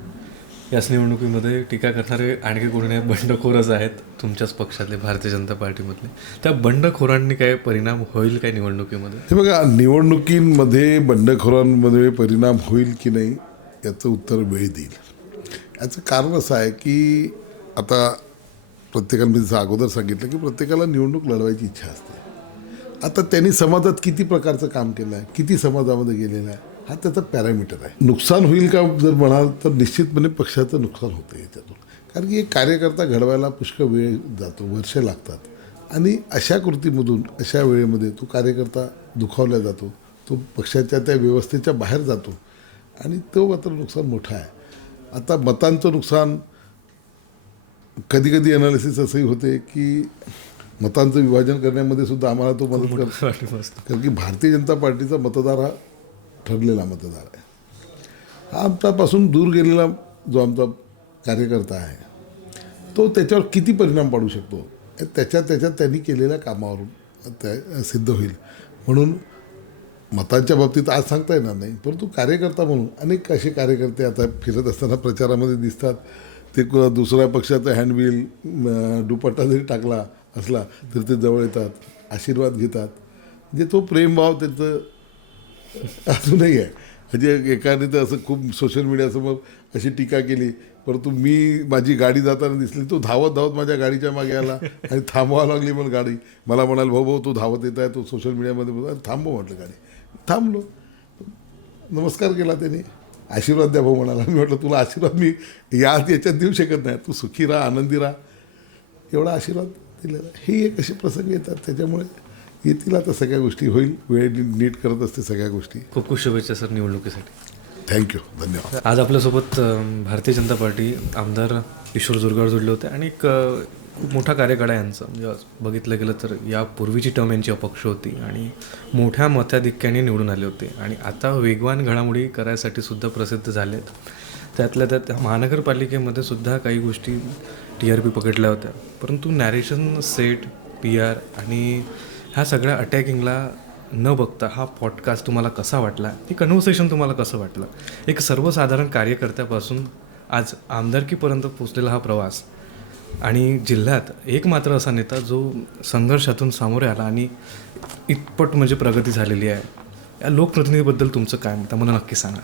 याच निवडणुकीमध्ये टीका करणारे आणखी कोणी नाही, बंडखोरच आहेत तुमच्याच पक्षातले, भारतीय जनता पार्टीमधले. त्या बंडखोरांनी काय परिणाम होईल काय निवडणुकीमध्ये? हे बघा, निवडणुकींमध्ये बंडखोरांमध्ये परिणाम होईल की नाही याचं उत्तर वेळ देईल. याचं कारण असं आहे की आता प्रत्येकाला मी जसं अगोदर सांगितलं की प्रत्येकाला निवडणूक लढवायची इच्छा असते. आता त्यांनी समाजात किती प्रकारचं काम केलं आहे, किती समाजामध्ये गेलेलं आहे, हा त्याचा पॅरामीटर आहे. नुकसान होईल का जर म्हणाल तर निश्चितपणे पक्षाचं नुकसान होतं याच्यातून. कारण की एक कार्यकर्ता घडवायला पुष्कळ वेळ जातो, वर्ष लागतात. आणि अशा कृतीमधून, अशा वेळेमध्ये तो कार्यकर्ता दुखावला जातो, तो पक्षाच्या त्या व्यवस्थेच्या बाहेर जातो. आणि तो मात्र नुकसान मोठं आहे. आता मतांचं नुकसान कधी कधी ॲनालिसिस असंही होते की मतांचं विभाजन करण्यामध्ये सुद्धा आम्हाला तो मदत करतो. कारण की भारतीय जनता पार्टीचा मतदार हा ठरलेला मतदार आहे. हा आमच्यापासून दूर गेलेला जो आमचा कार्यकर्ता आहे तो त्याच्यावर किती परिणाम पाडू शकतो त्याच्यात त्यांनी केलेल्या कामावरून त्या सिद्ध होईल. म्हणून मतांच्या बाबतीत आज सांगता येणार नाही, परंतु कार्यकर्ता म्हणून अनेक असे कार्यकर्ते आता फिरत असताना प्रचारामध्ये दिसतात. ते दुसऱ्या पक्षाचा हँडबिल दुपट्टा जरी टाकला असला तर ते जवळ येतात, आशीर्वाद घेतात. म्हणजे तो प्रेमभाव त्यांचं अजूनही आहे. म्हणजे एकाने तर असं खूप सोशल मीडियासमोर अशी टीका केली, परंतु मी माझी गाडी जाताना दिसली, तो धावत धावत माझ्या गाडीच्या मागे आला आणि थांबवावं लागली मला गाडी. मला म्हणाल भाऊ तो धावत येत आहे, तो सोशल मीडियामध्ये बोलतो, थांबव म्हटलं गाडी. थांबलो, नमस्कार केला त्याने, आशीर्वाद द्या भाऊ म्हणाला. मी म्हटलं तुला आशीर्वाद मी याच्यात देऊ शकत नाही, तू सुखी राहा, आनंदी राहा, एवढा आशीर्वाद दिलेला. हे एक असे प्रसंग येतात, त्याच्यामुळे येतील आता सगळ्या गोष्टी, होईल वेळ नीट करत असते सगळ्या गोष्टी. खूप खूप शुभेच्छा सर निवडणुकीसाठी. थँक्यू, धन्यवाद. आज आपल्यासोबत भारतीय जनता पार्टी आमदार किशोर जोरगेवार जोडले होते आणि एक खूप मोठा कार्यकाळ आहे यांचा. म्हणजे बघितलं गेलं तर यापूर्वीची टर्म यांची अपक्ष होती आणि मोठ्या मताधिक्याने निवडून आले होते आणि आता वेगवान घडामोडी करायसाठी सुद्धा प्रसिद्ध झालेत. त्यातल्या त्यात महानगरपालिकेमध्ये सुद्धा काही गोष्टी TRP पकडल्या होत्या, परंतु नॅरेशन सेट PR आणि ह्या सगळ्या अटॅकिंगला न बघता हा पॉडकास्ट तुम्हाला कसा वाटला, हे कन्व्हर्सेशन तुम्हाला कसं वाटलं, एक सर्वसाधारण कार्यकर्त्यापासून आज आमदारकीपर्यंत पोचलेला हा प्रवास आणि जिल्ह्यात एक मात्र असा नेता जो संघर्षातून सामोरे आला आणि इतपट म्हणजे प्रगती झालेली आहे, या लोकप्रतिनिधीबद्दल तुमचं काय मत आहे मला नक्की सांगा.